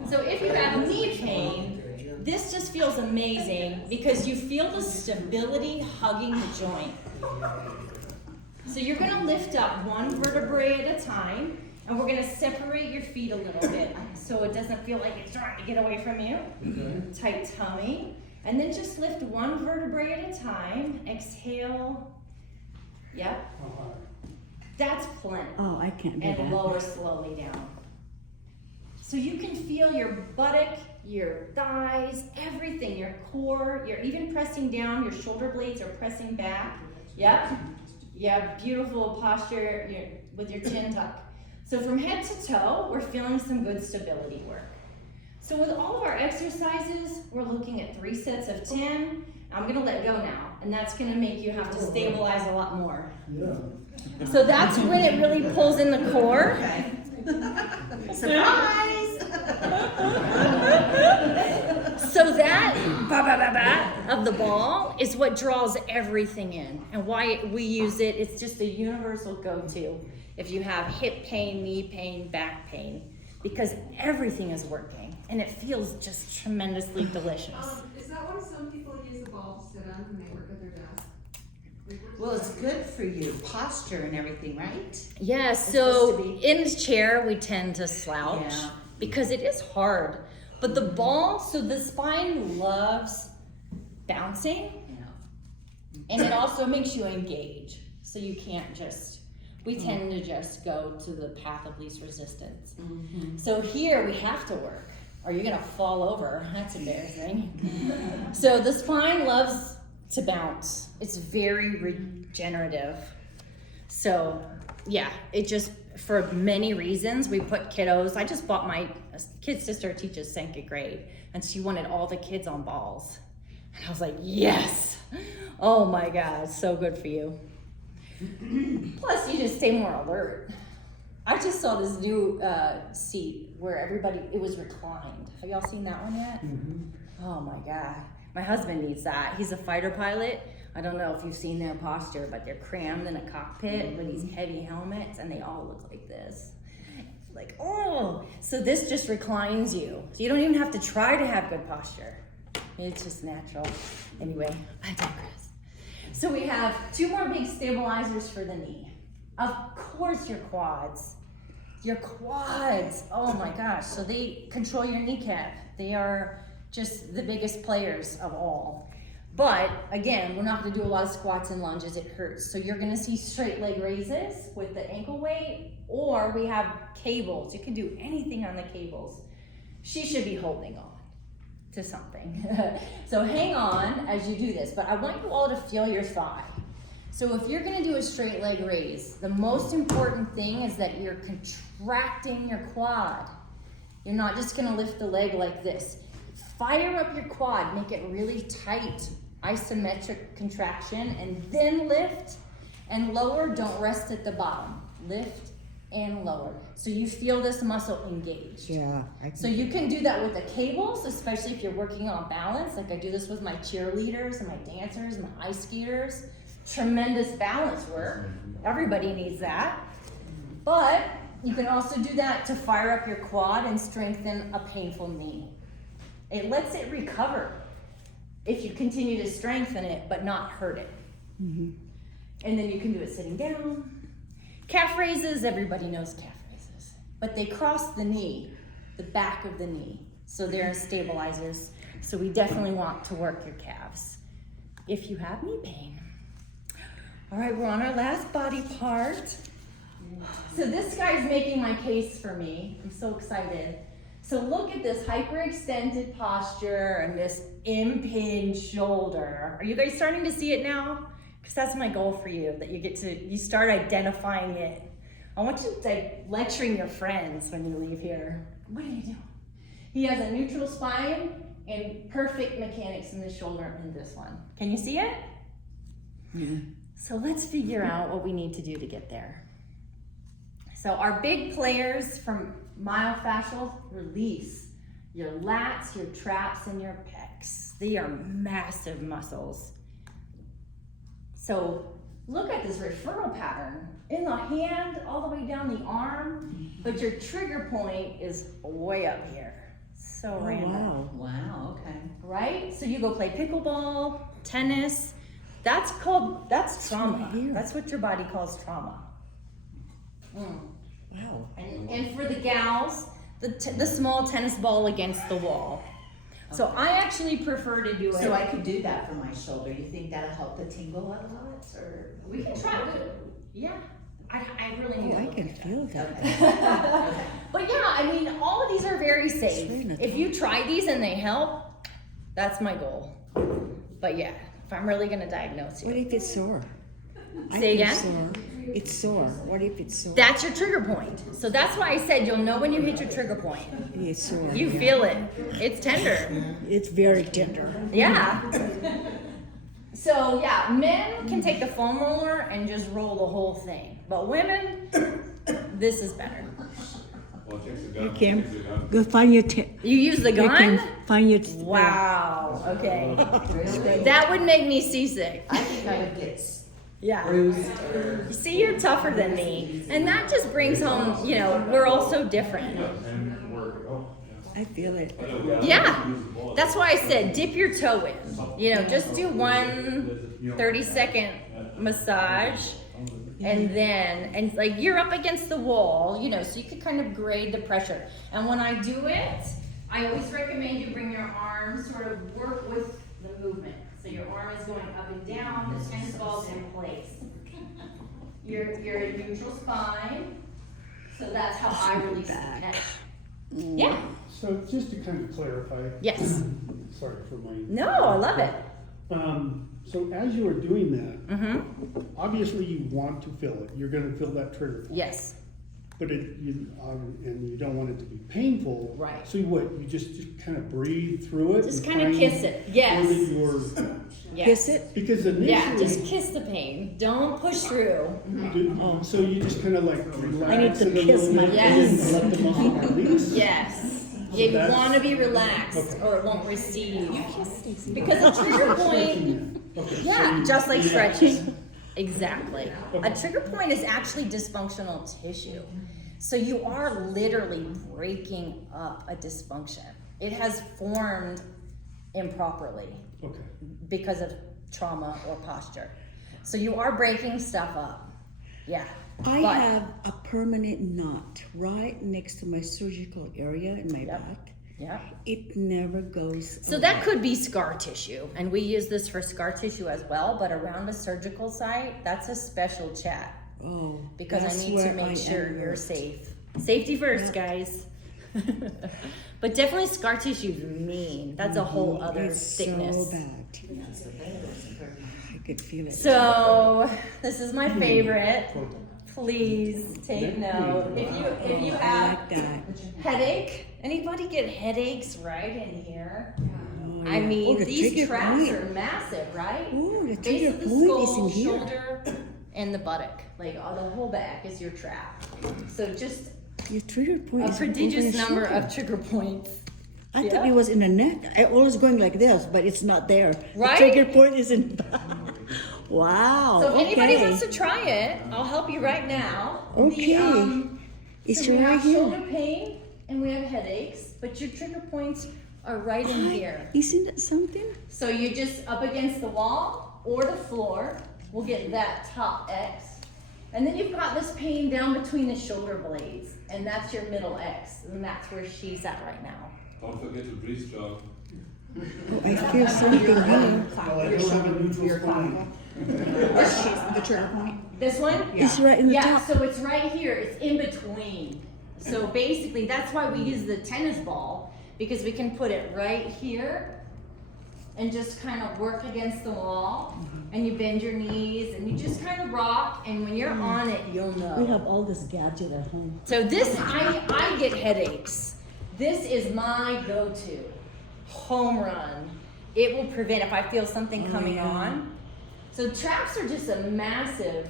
So if you have knee pain, this just feels amazing because you feel the stability hugging the joint. So you're gonna lift up one vertebrae at a time, and we're gonna separate your feet a little bit so it doesn't feel like it's trying to get away from you. Tight tummy. And then just lift one vertebrae at a time. Exhale. Yep. That's plenty. Oh, I can't do And that. lower slowly down. So you can feel your buttock, your thighs, everything, your core. You're even pressing down. Your shoulder blades are pressing back. Yep. Yeah, beautiful posture with your chin tuck. So from head to toe, we're feeling some good stability work. So with all of our exercises, we're looking at 3 sets of 10. I'm gonna let go now, and that's gonna make you have to stabilize a lot more. Yeah. So that's when it really pulls in the core. Surprise! So that of the ball is what draws everything in, and why we use it. It's just a universal go-to if you have hip pain, knee pain, back pain, because everything is working, and it feels just tremendously delicious. Is that why some people use a ball to sit on when they work at their desk? Well, it's good for your posture and everything, right? Yeah, supposed so to be- in the chair we tend to slouch Yeah. because it is hard. But the ball, so the spine loves bouncing, and it also makes you engage. So you can't just, we tend to just go to the path of least resistance. So here we have to work, or you're gonna fall over. That's embarrassing. So the spine loves to bounce. It's very regenerative. So yeah, it just, for many reasons, we put kiddos. I just bought my kid sister teaches 2nd grade, and she wanted all the kids on balls. And I was like, yes! Oh my God, so good for you. Plus, you just stay more alert. I just saw this new seat where it was reclined. Have y'all seen that one yet? Oh my God. My husband needs that. He's a fighter pilot. I don't know if you've seen their posture, but they're crammed in a cockpit with these heavy helmets, and they all look like this. Like, oh! So this just reclines you. So you don't even have to try to have good posture. It's just natural. Anyway, I digress. So we have 2 more big stabilizers for the knee. Of course, your quads. Your quads, oh my gosh. So they control your kneecap. They are just the biggest players of all. But again, we're not gonna do a lot of squats and lunges, it hurts. So you're gonna see straight leg raises with the ankle weight, or we have cables. You can do anything on the cables. She should be holding on to something. So hang on as you do this, but I want you all to feel your thigh. So if you're gonna do a straight leg raise, the most important thing is that you're contracting your quad. You're not just gonna lift the leg like this. Fire up your quad, make it really tight isometric contraction, and then lift and lower. Don't rest at the bottom. Lift and lower. So you feel this muscle engaged. Yeah. So you can do that with the cables, especially if you're working on balance. Like I do this with my cheerleaders and my dancers and my ice skaters. Tremendous balance work. Everybody needs that. But you can also do that to fire up your quad and strengthen a painful knee. It lets it recover if you continue to strengthen it but not hurt it. Mm-hmm. And then you can do it sitting down. Calf raises, everybody knows calf raises. But they cross the knee, the back of the knee. So they're stabilizers. So we definitely want to work your calves if you have knee pain. All right, we're on our last body part. So this guy's making my case for me. I'm so excited. So look at this hyperextended posture and this impinged shoulder. Are you guys starting to see it now? Because that's my goal for you, that you start identifying it. I want you to like lecturing your friends when you leave here. What are you doing? He has a neutral spine and perfect mechanics in the shoulder in this one. Can you see it? Yeah. So let's figure out what we need to do to get there. So our big players from myofascial release, your lats, your traps, and your pecs. They are massive muscles. So look at this referral pattern in the hand all the way down the arm, but your trigger point is way up here. So random. Wow. Wow, okay. Right? So you go play pickleball, tennis. That's trauma. here. That's what your body calls trauma. Wow. And for the gals, the small tennis ball against the wall. So I actually prefer to do it. So I could do that for my shoulder. You think that'll help the tingle a lot, or? We can try it. Yeah. I really need Oh, to I look can at feel that. Okay. But yeah, I mean, all of these are very safe. Sweet, Natalie. If you try these and they help, that's my goal. But yeah, if I'm really gonna diagnose What you. if it's sore? I Say feel again? Sore. It's sore. What if it's sore? That's your trigger point. So that's why I said you'll know when you hit your trigger point. It's sore. You feel it. It's tender. It's very tender. Yeah. So yeah, men can take the foam roller and just roll the whole thing. But women, this is better. Well, it takes a gun. You It can takes a gun. go find your. You use the You gun? can find your. Wow. Okay. Really? That would make me seasick. I think I would get Yeah. bruised or. You see, you're tougher than me. And that just brings home, we're all so different. I feel it. Yeah. That's why I said dip your toe in. Just do one 30-second massage. And like you're up against the wall, so you could kind of grade the pressure. And when I do it, I always recommend you bring your arms, sort of work with the movement. So your arm is going up and down, the tennis ball's in place. You're in neutral spine. So that's how I release the neck. Yeah. So just to kind of clarify. Yes. Sorry for my. No, I love it. So as you are doing that, Mm-hmm. obviously you want to feel it. You're going to feel that trigger point. Yes. But and you don't want it to be painful. Right. So you just kind of breathe through it. Just and kind of find kiss it. Yes. where that you're- Yes. Kiss it. because initially. Yeah, just kiss the pain. Don't push through. So you just kind of like relax I need to it a kiss little my bit Yes. and let the muscle release. Yes. So You that's- want to be relaxed Okay. or it won't receive. Because a trigger point, Okay, so yeah, you- just like yeah. stretching. Exactly. A trigger point is actually dysfunctional tissue. So you are literally breaking up a dysfunction. It has formed improperly Okay. because of trauma or posture. So you are breaking stuff up. Yeah. I But- have a permanent knot right next to my surgical area in my Yep. back. Yeah. It never goes. So that could be scar tissue, and we use this for scar tissue as well, but around a surgical site, that's a special chat Oh, because that's I need to where I make sure am you're hurt. safe. Safety first, guys. But definitely scar tissue is mean. That's a whole other It's thickness. so bad. I could feel it. So this is my favorite. Please take note. If you I have like that. headache, anybody get headaches right in here? Oh I mean, Oh, the these trigger traps point. are massive, right? Oh, the Base trigger of the point is skull, in here. shoulder, and the buttock. Like the whole back is your trap. So just Your trigger point a is over prodigious the number shoulder. of trigger points. I thought Yeah. it was in the neck. I always going like this, but it's not there. Right? The trigger point is in the back. Wow. So if anybody okay. wants to try it, I'll help you right now. Okay. It's So we right have here. shoulder pain and we have headaches, but your trigger points are right in here. Isn't that something? So you just up against the wall or the floor, we'll get that top X. And then you've got this pain down between the shoulder blades, and that's your middle X, and that's where she's at right now. Don't forget to breathe, John. Oh, I feel something here. Well, I don't have a neutral spine. The trigger point. This one? It's right in the Yeah, top. so it's right here, it's in between. So basically, that's why we use the tennis ball, because we can put it right here and just kind of work against the wall, and you bend your knees, and you just kind of rock, and when you're on it, you'll know. We have all this gadget at home. So this, I get headaches. This is my go-to, home run. It will prevent if I feel something coming on. So traps are just a massive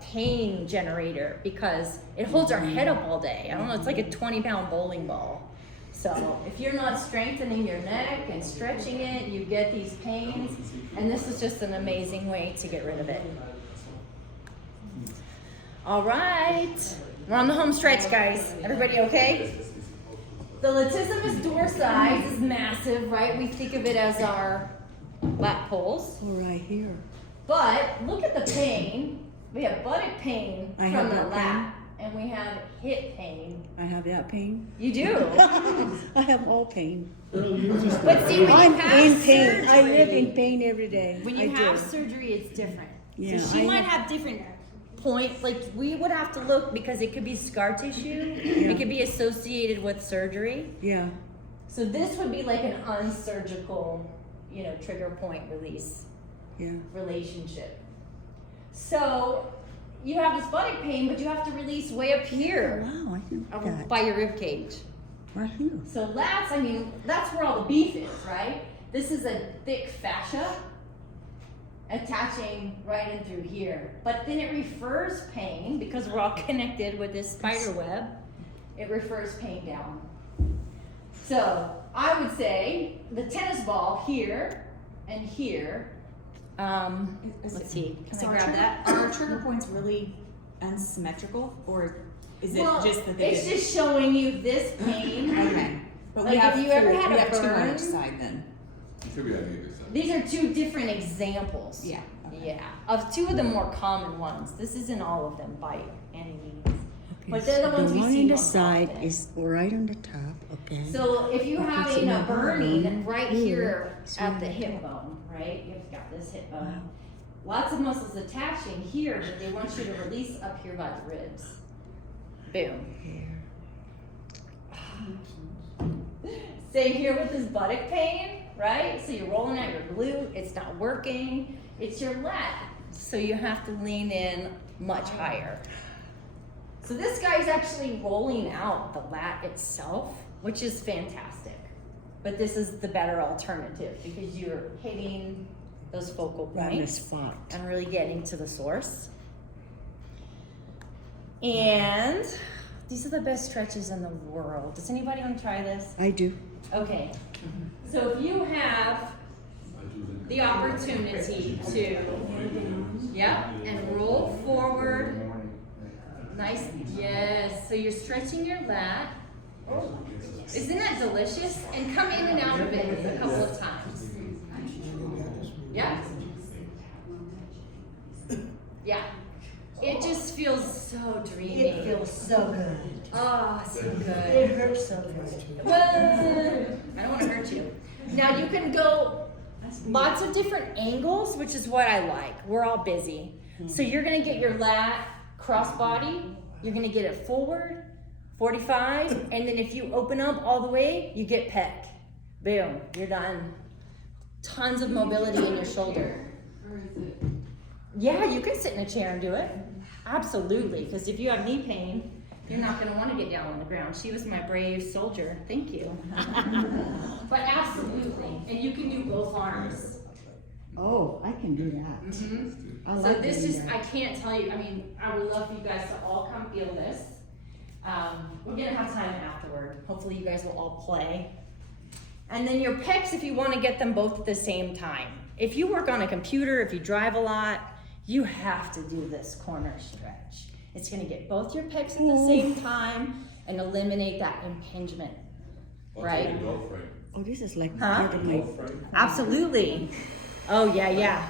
pain generator because it holds our head up all day. I don't know, it's like a 20-pound bowling ball. So if you're not strengthening your neck and stretching it, you get these pains, and this is just an amazing way to get rid of it. All right, we're on the home stretch, guys. Everybody okay? The latissimus dorsi is massive, right? We think of it as our lat pulls. Oh, right here. But look at the pain. We have buttock pain I from have the that lat, and we have hip pain. I have that pain. You do. I have all pain. But see, when I'm you have in pain. surgery, I live in pain every day. when I you do. have surgery, it's different. Yeah, so she I might have- have different points. Like we would have to look because it could be scar tissue. It could be associated with surgery. Yeah. So this would be like an unsurgical, trigger point release Yeah. relationship. So you have this buttock pain, but you have to release way up here Wow, I didn't know that. by your rib cage. Right here. So lats, that's where all the beef is, right? This is a thick fascia attaching right in through here. But then it refers pain, because we're all connected with this spider web, it refers pain down. So I would say the tennis ball here and here. Let's see, can I grab that? Are our trigger points really unsymmetrical, or is it Well, just that they it's just showing you this pain. okay? But Like, if you ever had we a have two on burn- each side, then You should be on either side. These are two different examples. yeah. Okay. Yeah, of two of the more common ones. This isn't all of them by any means. Okay, But they're the ones we one see on the most side often. is right on the top. Okay. So if you're Okay, so having a now burning burn right here, here so at the now- hip bone, right? You've got this hip bone. Wow. Lots of muscles attaching here, but they want you to release up here by the ribs. Boom. Here. Same here with this buttock pain, right? So you're rolling out your glute, it's not working, it's your lat. So you have to lean in much higher. So this guy's actually rolling out the lat itself, which is fantastic. But this is the better alternative because you're hitting those focal Right on the points spot. and really getting to the source. And these are the best stretches in the world. Does anybody want to try this? I do. Okay. So if you have I do the opportunity to, yeah, and roll forward. Nice. Yes. So you're stretching your lat. Isn't that delicious? And come in and out of it a couple of times. Yeah. Yeah. It just feels so dreamy. It feels so good. Oh, so good. It hurts so good. Well, I don't want to hurt you. Now you can go lots of different angles, which is what I like. We're all busy. So you're gonna get your lat crossbody, you're gonna get it forward, 45, and then if you open up all the way, you get pec. Boom, you're done. Tons of mobility in your shoulder. Or is it? Yeah, you can sit in a chair and do it. Absolutely, because if you have knee pain, You're not gonna wanna get down on the ground. She was my brave soldier, thank you. But absolutely, and you can do both arms. Oh, I can do that. I So like this doing is, that. I can't tell you, I mean, I would love for you guys to all come feel this. We're gonna have time afterward. Hopefully you guys will all play. And then your pecs, if you wanna get them both at the same time. If you work on a computer, if you drive a lot, you have to do this corner stretch. It's gonna get both your pecs at the same time and eliminate that impingement, right? Oh, this is like Huh? part of my. Absolutely. Oh, yeah, yeah.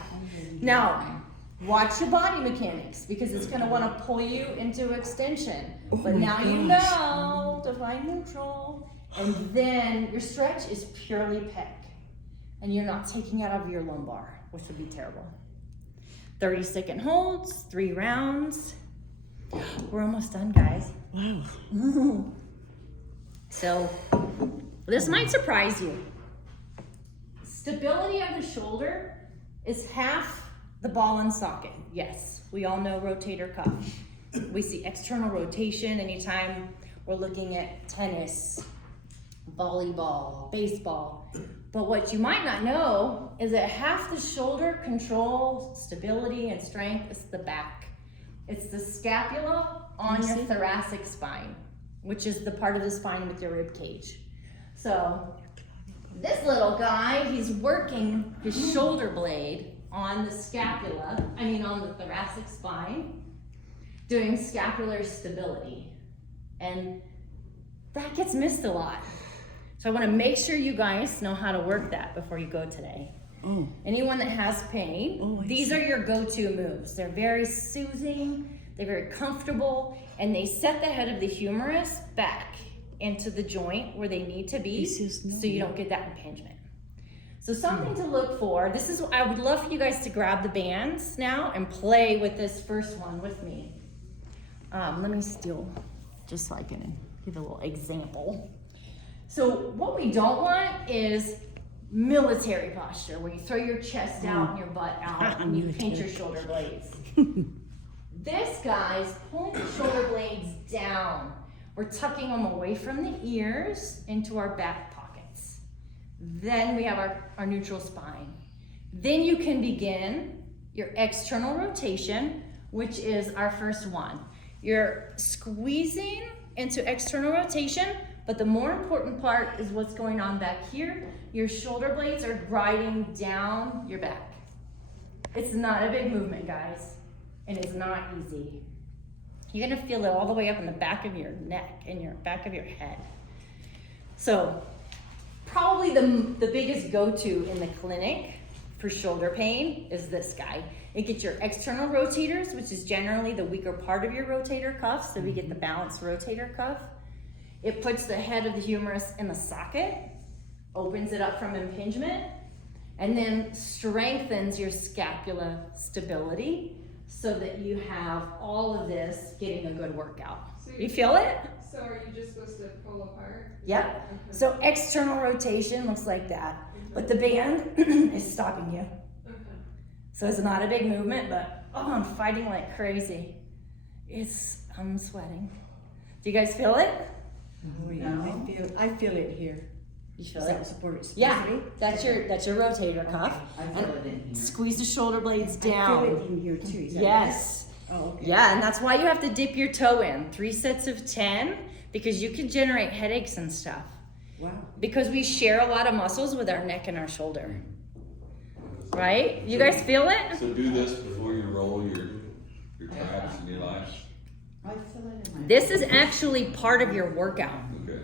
Now, watch your body mechanics because it's gonna wanna pull you into extension. Oh But my now you gosh. know to find neutral. And then your stretch is purely pec. And you're not taking it out of your lumbar, which would be terrible. 30-second holds, 3 rounds. We're almost done, guys. Wow. So, this might surprise you. Stability of the shoulder is half the ball and socket. Yes, we all know rotator cuff. We see external rotation anytime we're looking at tennis, volleyball, baseball. But what you might not know is that half the shoulder control, stability, and strength is the back. It's the scapula on your thoracic spine, which is the part of the spine with your rib cage. So this little guy, he's working his shoulder blade on the scapula, on the thoracic spine, doing scapular stability. And that gets missed a lot. So I wanna make sure you guys know how to work that before you go today. Oh. Anyone that has pain, Oh, I these see. are your go-to moves. They're very soothing, they're very comfortable, and they set the head of the humerus back into the joint where they need to be This is so you don't get that impingement. So something to look for. This is, I would love for you guys to grab the bands now and play with this first one with me. Let me steal, just so I can give a little example. So what we don't want is military posture, where you throw your chest out and your butt out and you pinch your shoulder blades. This guy's pulling the shoulder blades down. We're tucking them away from the ears into our back pockets. Then we have our neutral spine. Then you can begin your external rotation, which is our first one. You're squeezing into external rotation, but the more important part is what's going on back here. Your shoulder blades are gliding down your back. It's not a big movement, guys, and it's not easy. You're gonna feel it all the way up in the back of your neck and your back of your head. So probably the biggest go-to in the clinic for shoulder pain is this guy. It gets your external rotators, which is generally the weaker part of your rotator cuff, so we get the balanced rotator cuff. It puts the head of the humerus in the socket, opens it up from impingement, and then strengthens your scapula stability so that you have all of this getting a good workout. So You feel it? So are you just supposed to pull apart? Yep. Okay. So external rotation looks like that, but the band is stopping you. Okay. So it's not a big movement, but oh, I'm fighting like crazy. I'm sweating. Do you guys feel it? Oh, yeah. No. I feel it here. You feel Does it? that support it? Yeah, spiritually? that's your rotator cuff. I feel it in here. Squeeze the shoulder blades I feel down. it in here too. Is that Yes. right? Oh, okay. Yeah, and that's why you have to dip your toe in. 3 sets of 10, because you can generate headaches and stuff. Wow. Because we share a lot of muscles with our neck and our shoulder. Right? You guys feel it? So do this before you roll your traps and your lash. I feel it in my. This is actually part of your workout. Okay.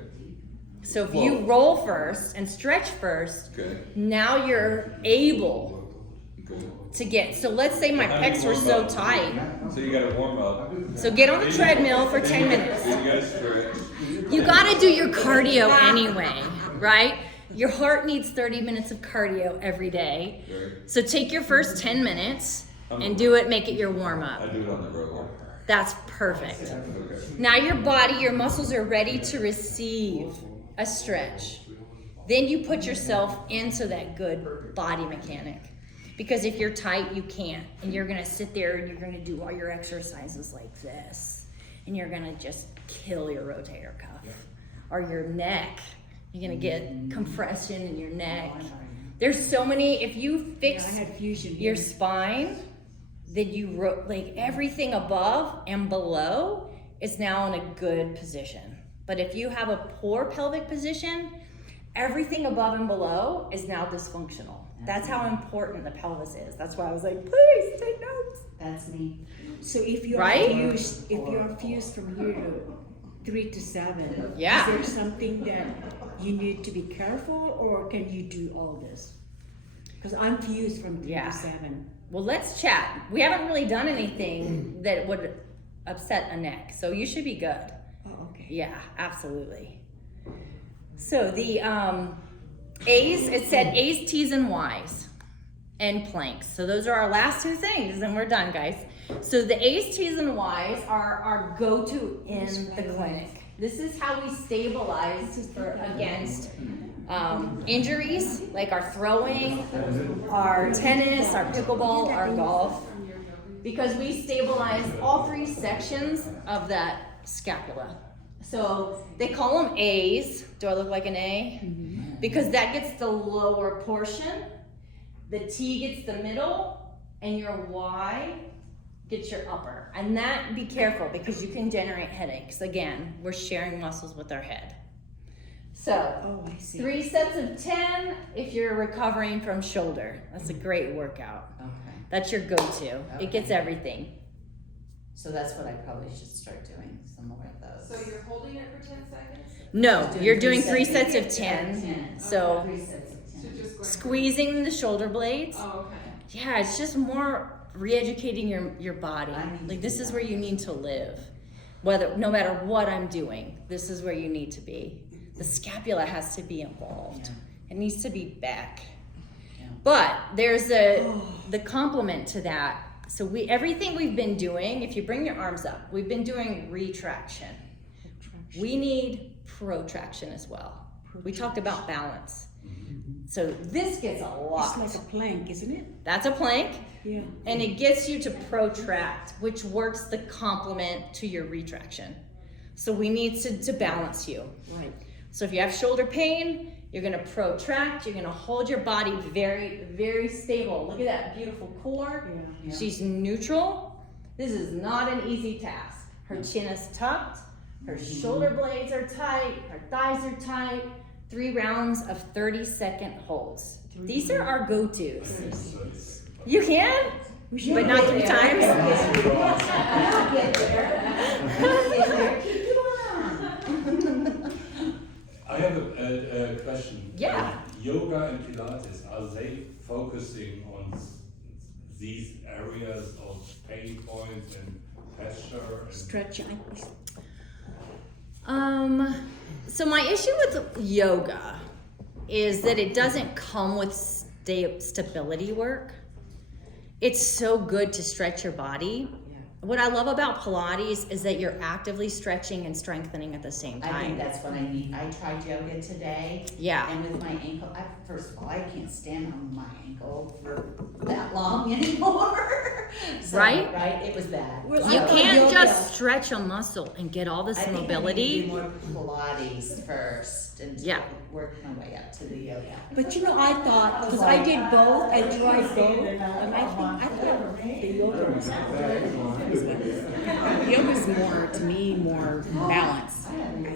So if you roll first and stretch first, Okay. now you're able Okay. to get, so let's say my pecs were so tight. So you gotta warm up. So get on the treadmill for 10 minutes. Then you gotta stretch. You gotta do your cardio anyway, right? Your heart needs 30 minutes of cardio every day. Okay. So take your first 10 minutes and do it, make it your warm I up. do it on the road. That's perfect. Okay. Now your body, your muscles are ready to receive a stretch. Then you put yourself into that good body mechanic. Because if you're tight, you can't. And you're gonna sit there and you're gonna do all your exercises like this. and you're gonna just kill your rotator cuff. Or your neck. You're gonna get compression in your neck. There's so many, if you fix I had fusion your here. spine, then like everything above and below is now in a good position. But if you have a poor pelvic position, everything above and below is now dysfunctional. That's how important the pelvis is. That's why I was like, please take notes. That's me. So if you're Right? fused, if you're fused from here to 3 to 7, Yeah. is there something that you need to be careful, or can you do all this? Because I'm fused from 3 Yeah. to 7. Well, let's chat. We haven't really done anything that would upset a neck, so you should be good. Oh, okay. Yeah, absolutely. So the A's, it said A's, T's, and Y's, and planks. So those are our last 2 things, and we're done, guys. So the A's, T's, and Y's are our go-to in the clinic. This is how we stabilize against injuries, like our throwing, our tennis, our pickleball, our golf, because we stabilize all 3 sections of that scapula. So they call them A's. Do I look like an A? Mm-hmm. Because that gets the lower portion, the T gets the middle, and your Y gets your upper. And that, be careful, because you can generate headaches. Again, we're sharing muscles with our head. So, Oh, I see. 3 sets of 10 if you're recovering from shoulder. That's a great workout. Okay. That's your go-to. It gets everything. So that's what I probably should start doing, some more of those. So you're holding it for 10 seconds? No, you're doing 3 sets sets of 10. So 3 sets of 10. So just going. squeezing the shoulder blades. Oh, okay. Yeah, it's just more re-educating your body. I need Like, to this do is that. where you need to live. No matter what I'm doing, this is where you need to be. The scapula has to be involved. It needs to be back. Yeah. But there's the complement to that. So everything we've been doing, if you bring your arms up, we've been doing retraction. We need protraction as well. We talked about balance. So this gets a lot. It's like a plank, isn't it? That's a plank. Yeah. And it gets you to protract, which works the complement to your retraction. So we need to balance you. Right. So if you have shoulder pain, you're gonna protract, you're gonna hold your body very, very stable. Look at that beautiful core. Yeah. She's neutral. This is not an easy task. Her chin is tucked, her shoulder blades are tight, her thighs are tight. 3 rounds of 30-second holds. These are our go-tos. You can, but not 3 times. I have a question. Yeah. Yoga and Pilates, are they focusing on these areas of pain points and posture? And Stretching. So my issue with yoga is that it doesn't come with stability work. It's so good to stretch your body. What I love about Pilates is that you're actively stretching and strengthening at the same I think time. that's what I need. I tried yoga today. Yeah. And with my ankle, first of all, I can't stand on my ankle for that long anymore. So, Right? Right? It was bad. Well, You I can't yoga. just stretch a muscle and get all this I think mobility. I need to do more Pilates first and Yeah. work my way up to the yoga. But you know, I thought, because I did both, I tried both, and I thought the yoga was Yoga's more, to me, more balance.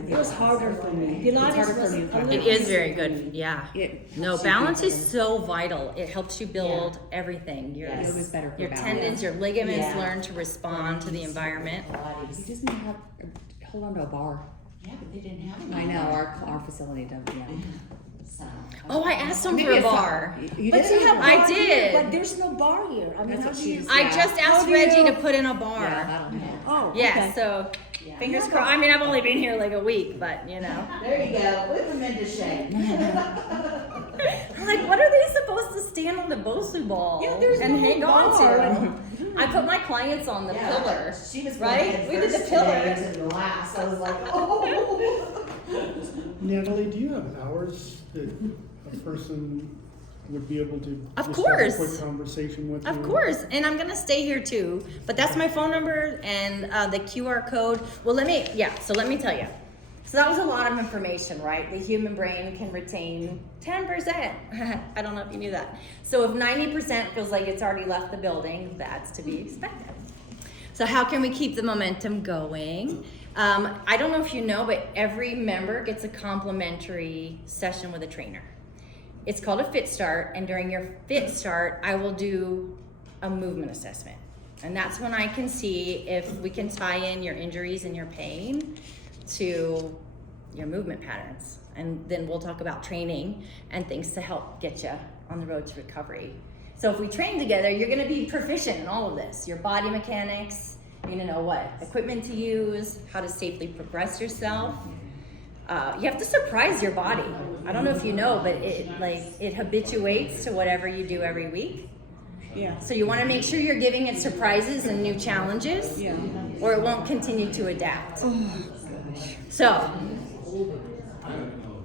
It was harder for me. Pilates harder for was me. a little It is very good, yeah. It No, helps you balance be is so vital. It helps you build everything. Yes. Yoga's better for Your balance. tendons, your ligaments Yeah. learn to respond to the environment. You Pilates. just need to hold on to a bar. Yeah, but they didn't have it. I know, our facility does, yeah. So, Oh, I asked them for Maybe a it's not- bar. You But did? you have I bar here, did. but there's no bar here. I mean, That's how what do you? she's- I Yeah. just How asked do you- Reggie to put in a Yeah, bar. that'll help. Oh, Yeah, okay. so yeah. fingers crossed. I mean, I've only been here like a week, but you know. There you go. Put them into shape. I'm like, what are they supposed to stand on the Bosu ball Yeah, there's and no hang on bar. to? I put my clients on the pillar. She was right? going We did the first pillar. today to the last. I was like, oh. Natalie, do you have hours that a person would be able to Of just course. have a quick conversation with you? Of course, and I'm gonna stay here too, but that's my phone number and the QR code. Well, let me tell you. So that was a lot of information, right? The human brain can retain 10%. I don't know if you knew that. So if 90% feels like it's already left the building, that's to be expected. So how can we keep the momentum going? I don't know if you know, but every member gets a complimentary session with a trainer. It's called a Fit Start, and during your Fit Start, I will do a movement assessment. And that's when I can see if we can tie in your injuries and your pain to your movement patterns. And then we'll talk about training and things to help get you on the road to recovery. So if we train together, you're gonna be proficient in all of this. Your body mechanics, you're gonna know what equipment to use, how to safely progress yourself. You have to surprise your body. I don't know if you know, but it habituates to whatever you do every week. Yeah. So you want to make sure you're giving it surprises and new challenges, Yeah. or it won't continue to adapt. So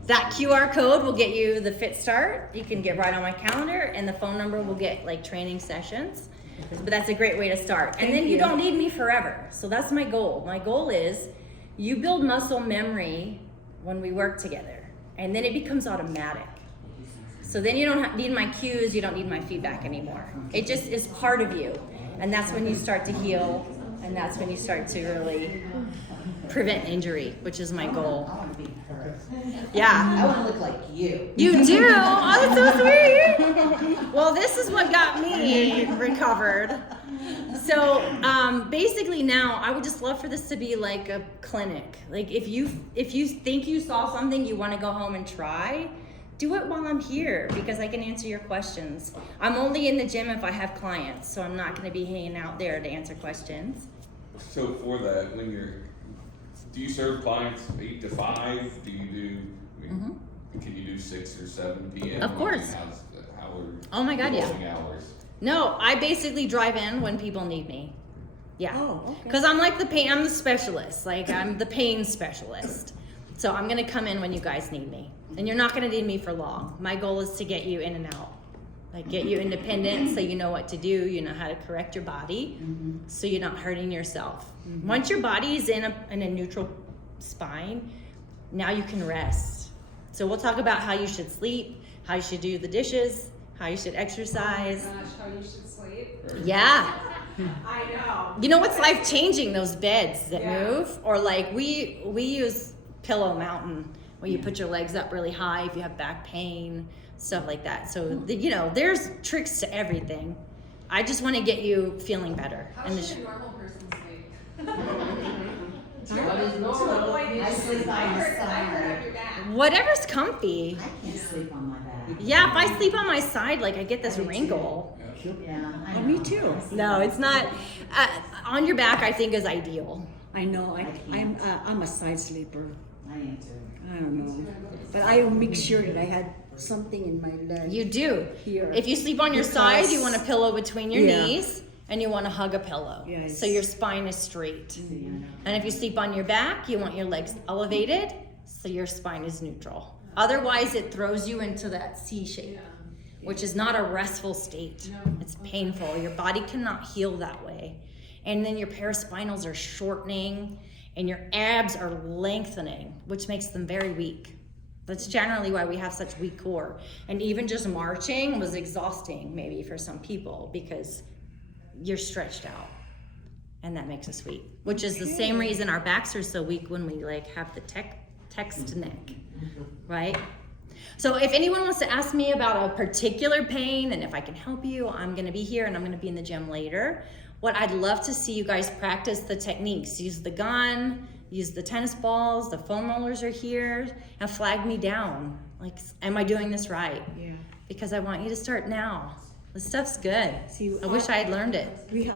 that QR code will get you the Fit Start. You can get right on my calendar, and the phone number will get like training sessions. But that's a great way to start. And then you don't need me forever. So that's my goal. My goal is you build muscle memory when we work together, and then it becomes automatic. So then you don't need my cues, you don't need my feedback anymore. It just is part of you. And that's when you start to heal, and that's when you start to really prevent injury, which is my goal. I want to be her. Yeah. I want to look like you. You do? Oh, that's so sweet. Well, this is what got me recovered. So basically now I would just love for this to be like a clinic. Like if you think you saw something you want to go home and try, do it while I'm here because I can answer your questions. I'm only in the gym if I have clients, so I'm not going to be hanging out there to answer questions. So for that, do you serve clients 8 to 5? Do you do, can you do 6 or 7 p.m.? Of course. How are Oh my God, yeah. closing hours? No, I basically drive in when people need me. Yeah. Oh, okay. Because I'm like I'm the specialist. Like I'm the pain specialist. So I'm gonna come in when you guys need me. And you're not gonna need me for long. My goal is to get you in and out. Like get you independent so you know what to do, you know how to correct your body, so you're not hurting yourself. Once your body is in a neutral spine, now you can rest. So we'll talk about how you should sleep, how you should do the dishes, how you should exercise. Oh my gosh, how you should sleep. Yeah. I know. You know what's life changing? Those beds that Yeah. move, or like we use Pillow Mountain, where you put your legs up really high if you have back pain, stuff like that. So there's tricks to everything. I just want to get you feeling better. How should a normal person sleep? I sleep on the I heard side. on your back. Whatever's comfy. I can't sleep on my back. Yeah, if I sleep on my side, like I get this wrinkle. Yeah, I Oh, know. me too. No, it's not. On your back, I think is ideal. I know. I'm a side sleeper. I am too. I don't know, but I make sure that I had something in my leg. You do. Here. If you sleep on your Because- side, you want a pillow between your Yeah. knees, and you want to hug a pillow. Yes. So your spine is straight. See, I know. And if you sleep on your back, you want your legs elevated, so your spine is neutral. Otherwise, it throws you into that C shape, which is not a restful state. It's painful. Your body cannot heal that way. And then your paraspinals are shortening, and your abs are lengthening, which makes them very weak. That's generally why we have such weak core. And even just marching was exhausting maybe for some people because you're stretched out. And that makes us weak, which is the same reason our backs are so weak when we like have the text neck, right? So if anyone wants to ask me about a particular pain and if I can help you, I'm gonna be here and I'm gonna be in the gym later. What I'd love to see you guys practice the techniques. Use the gun, use the tennis balls, the foam rollers are here, and flag me down. Like, am I doing this right? Yeah. Because I want you to start now. This stuff's good. See, I wish I had learned it. We have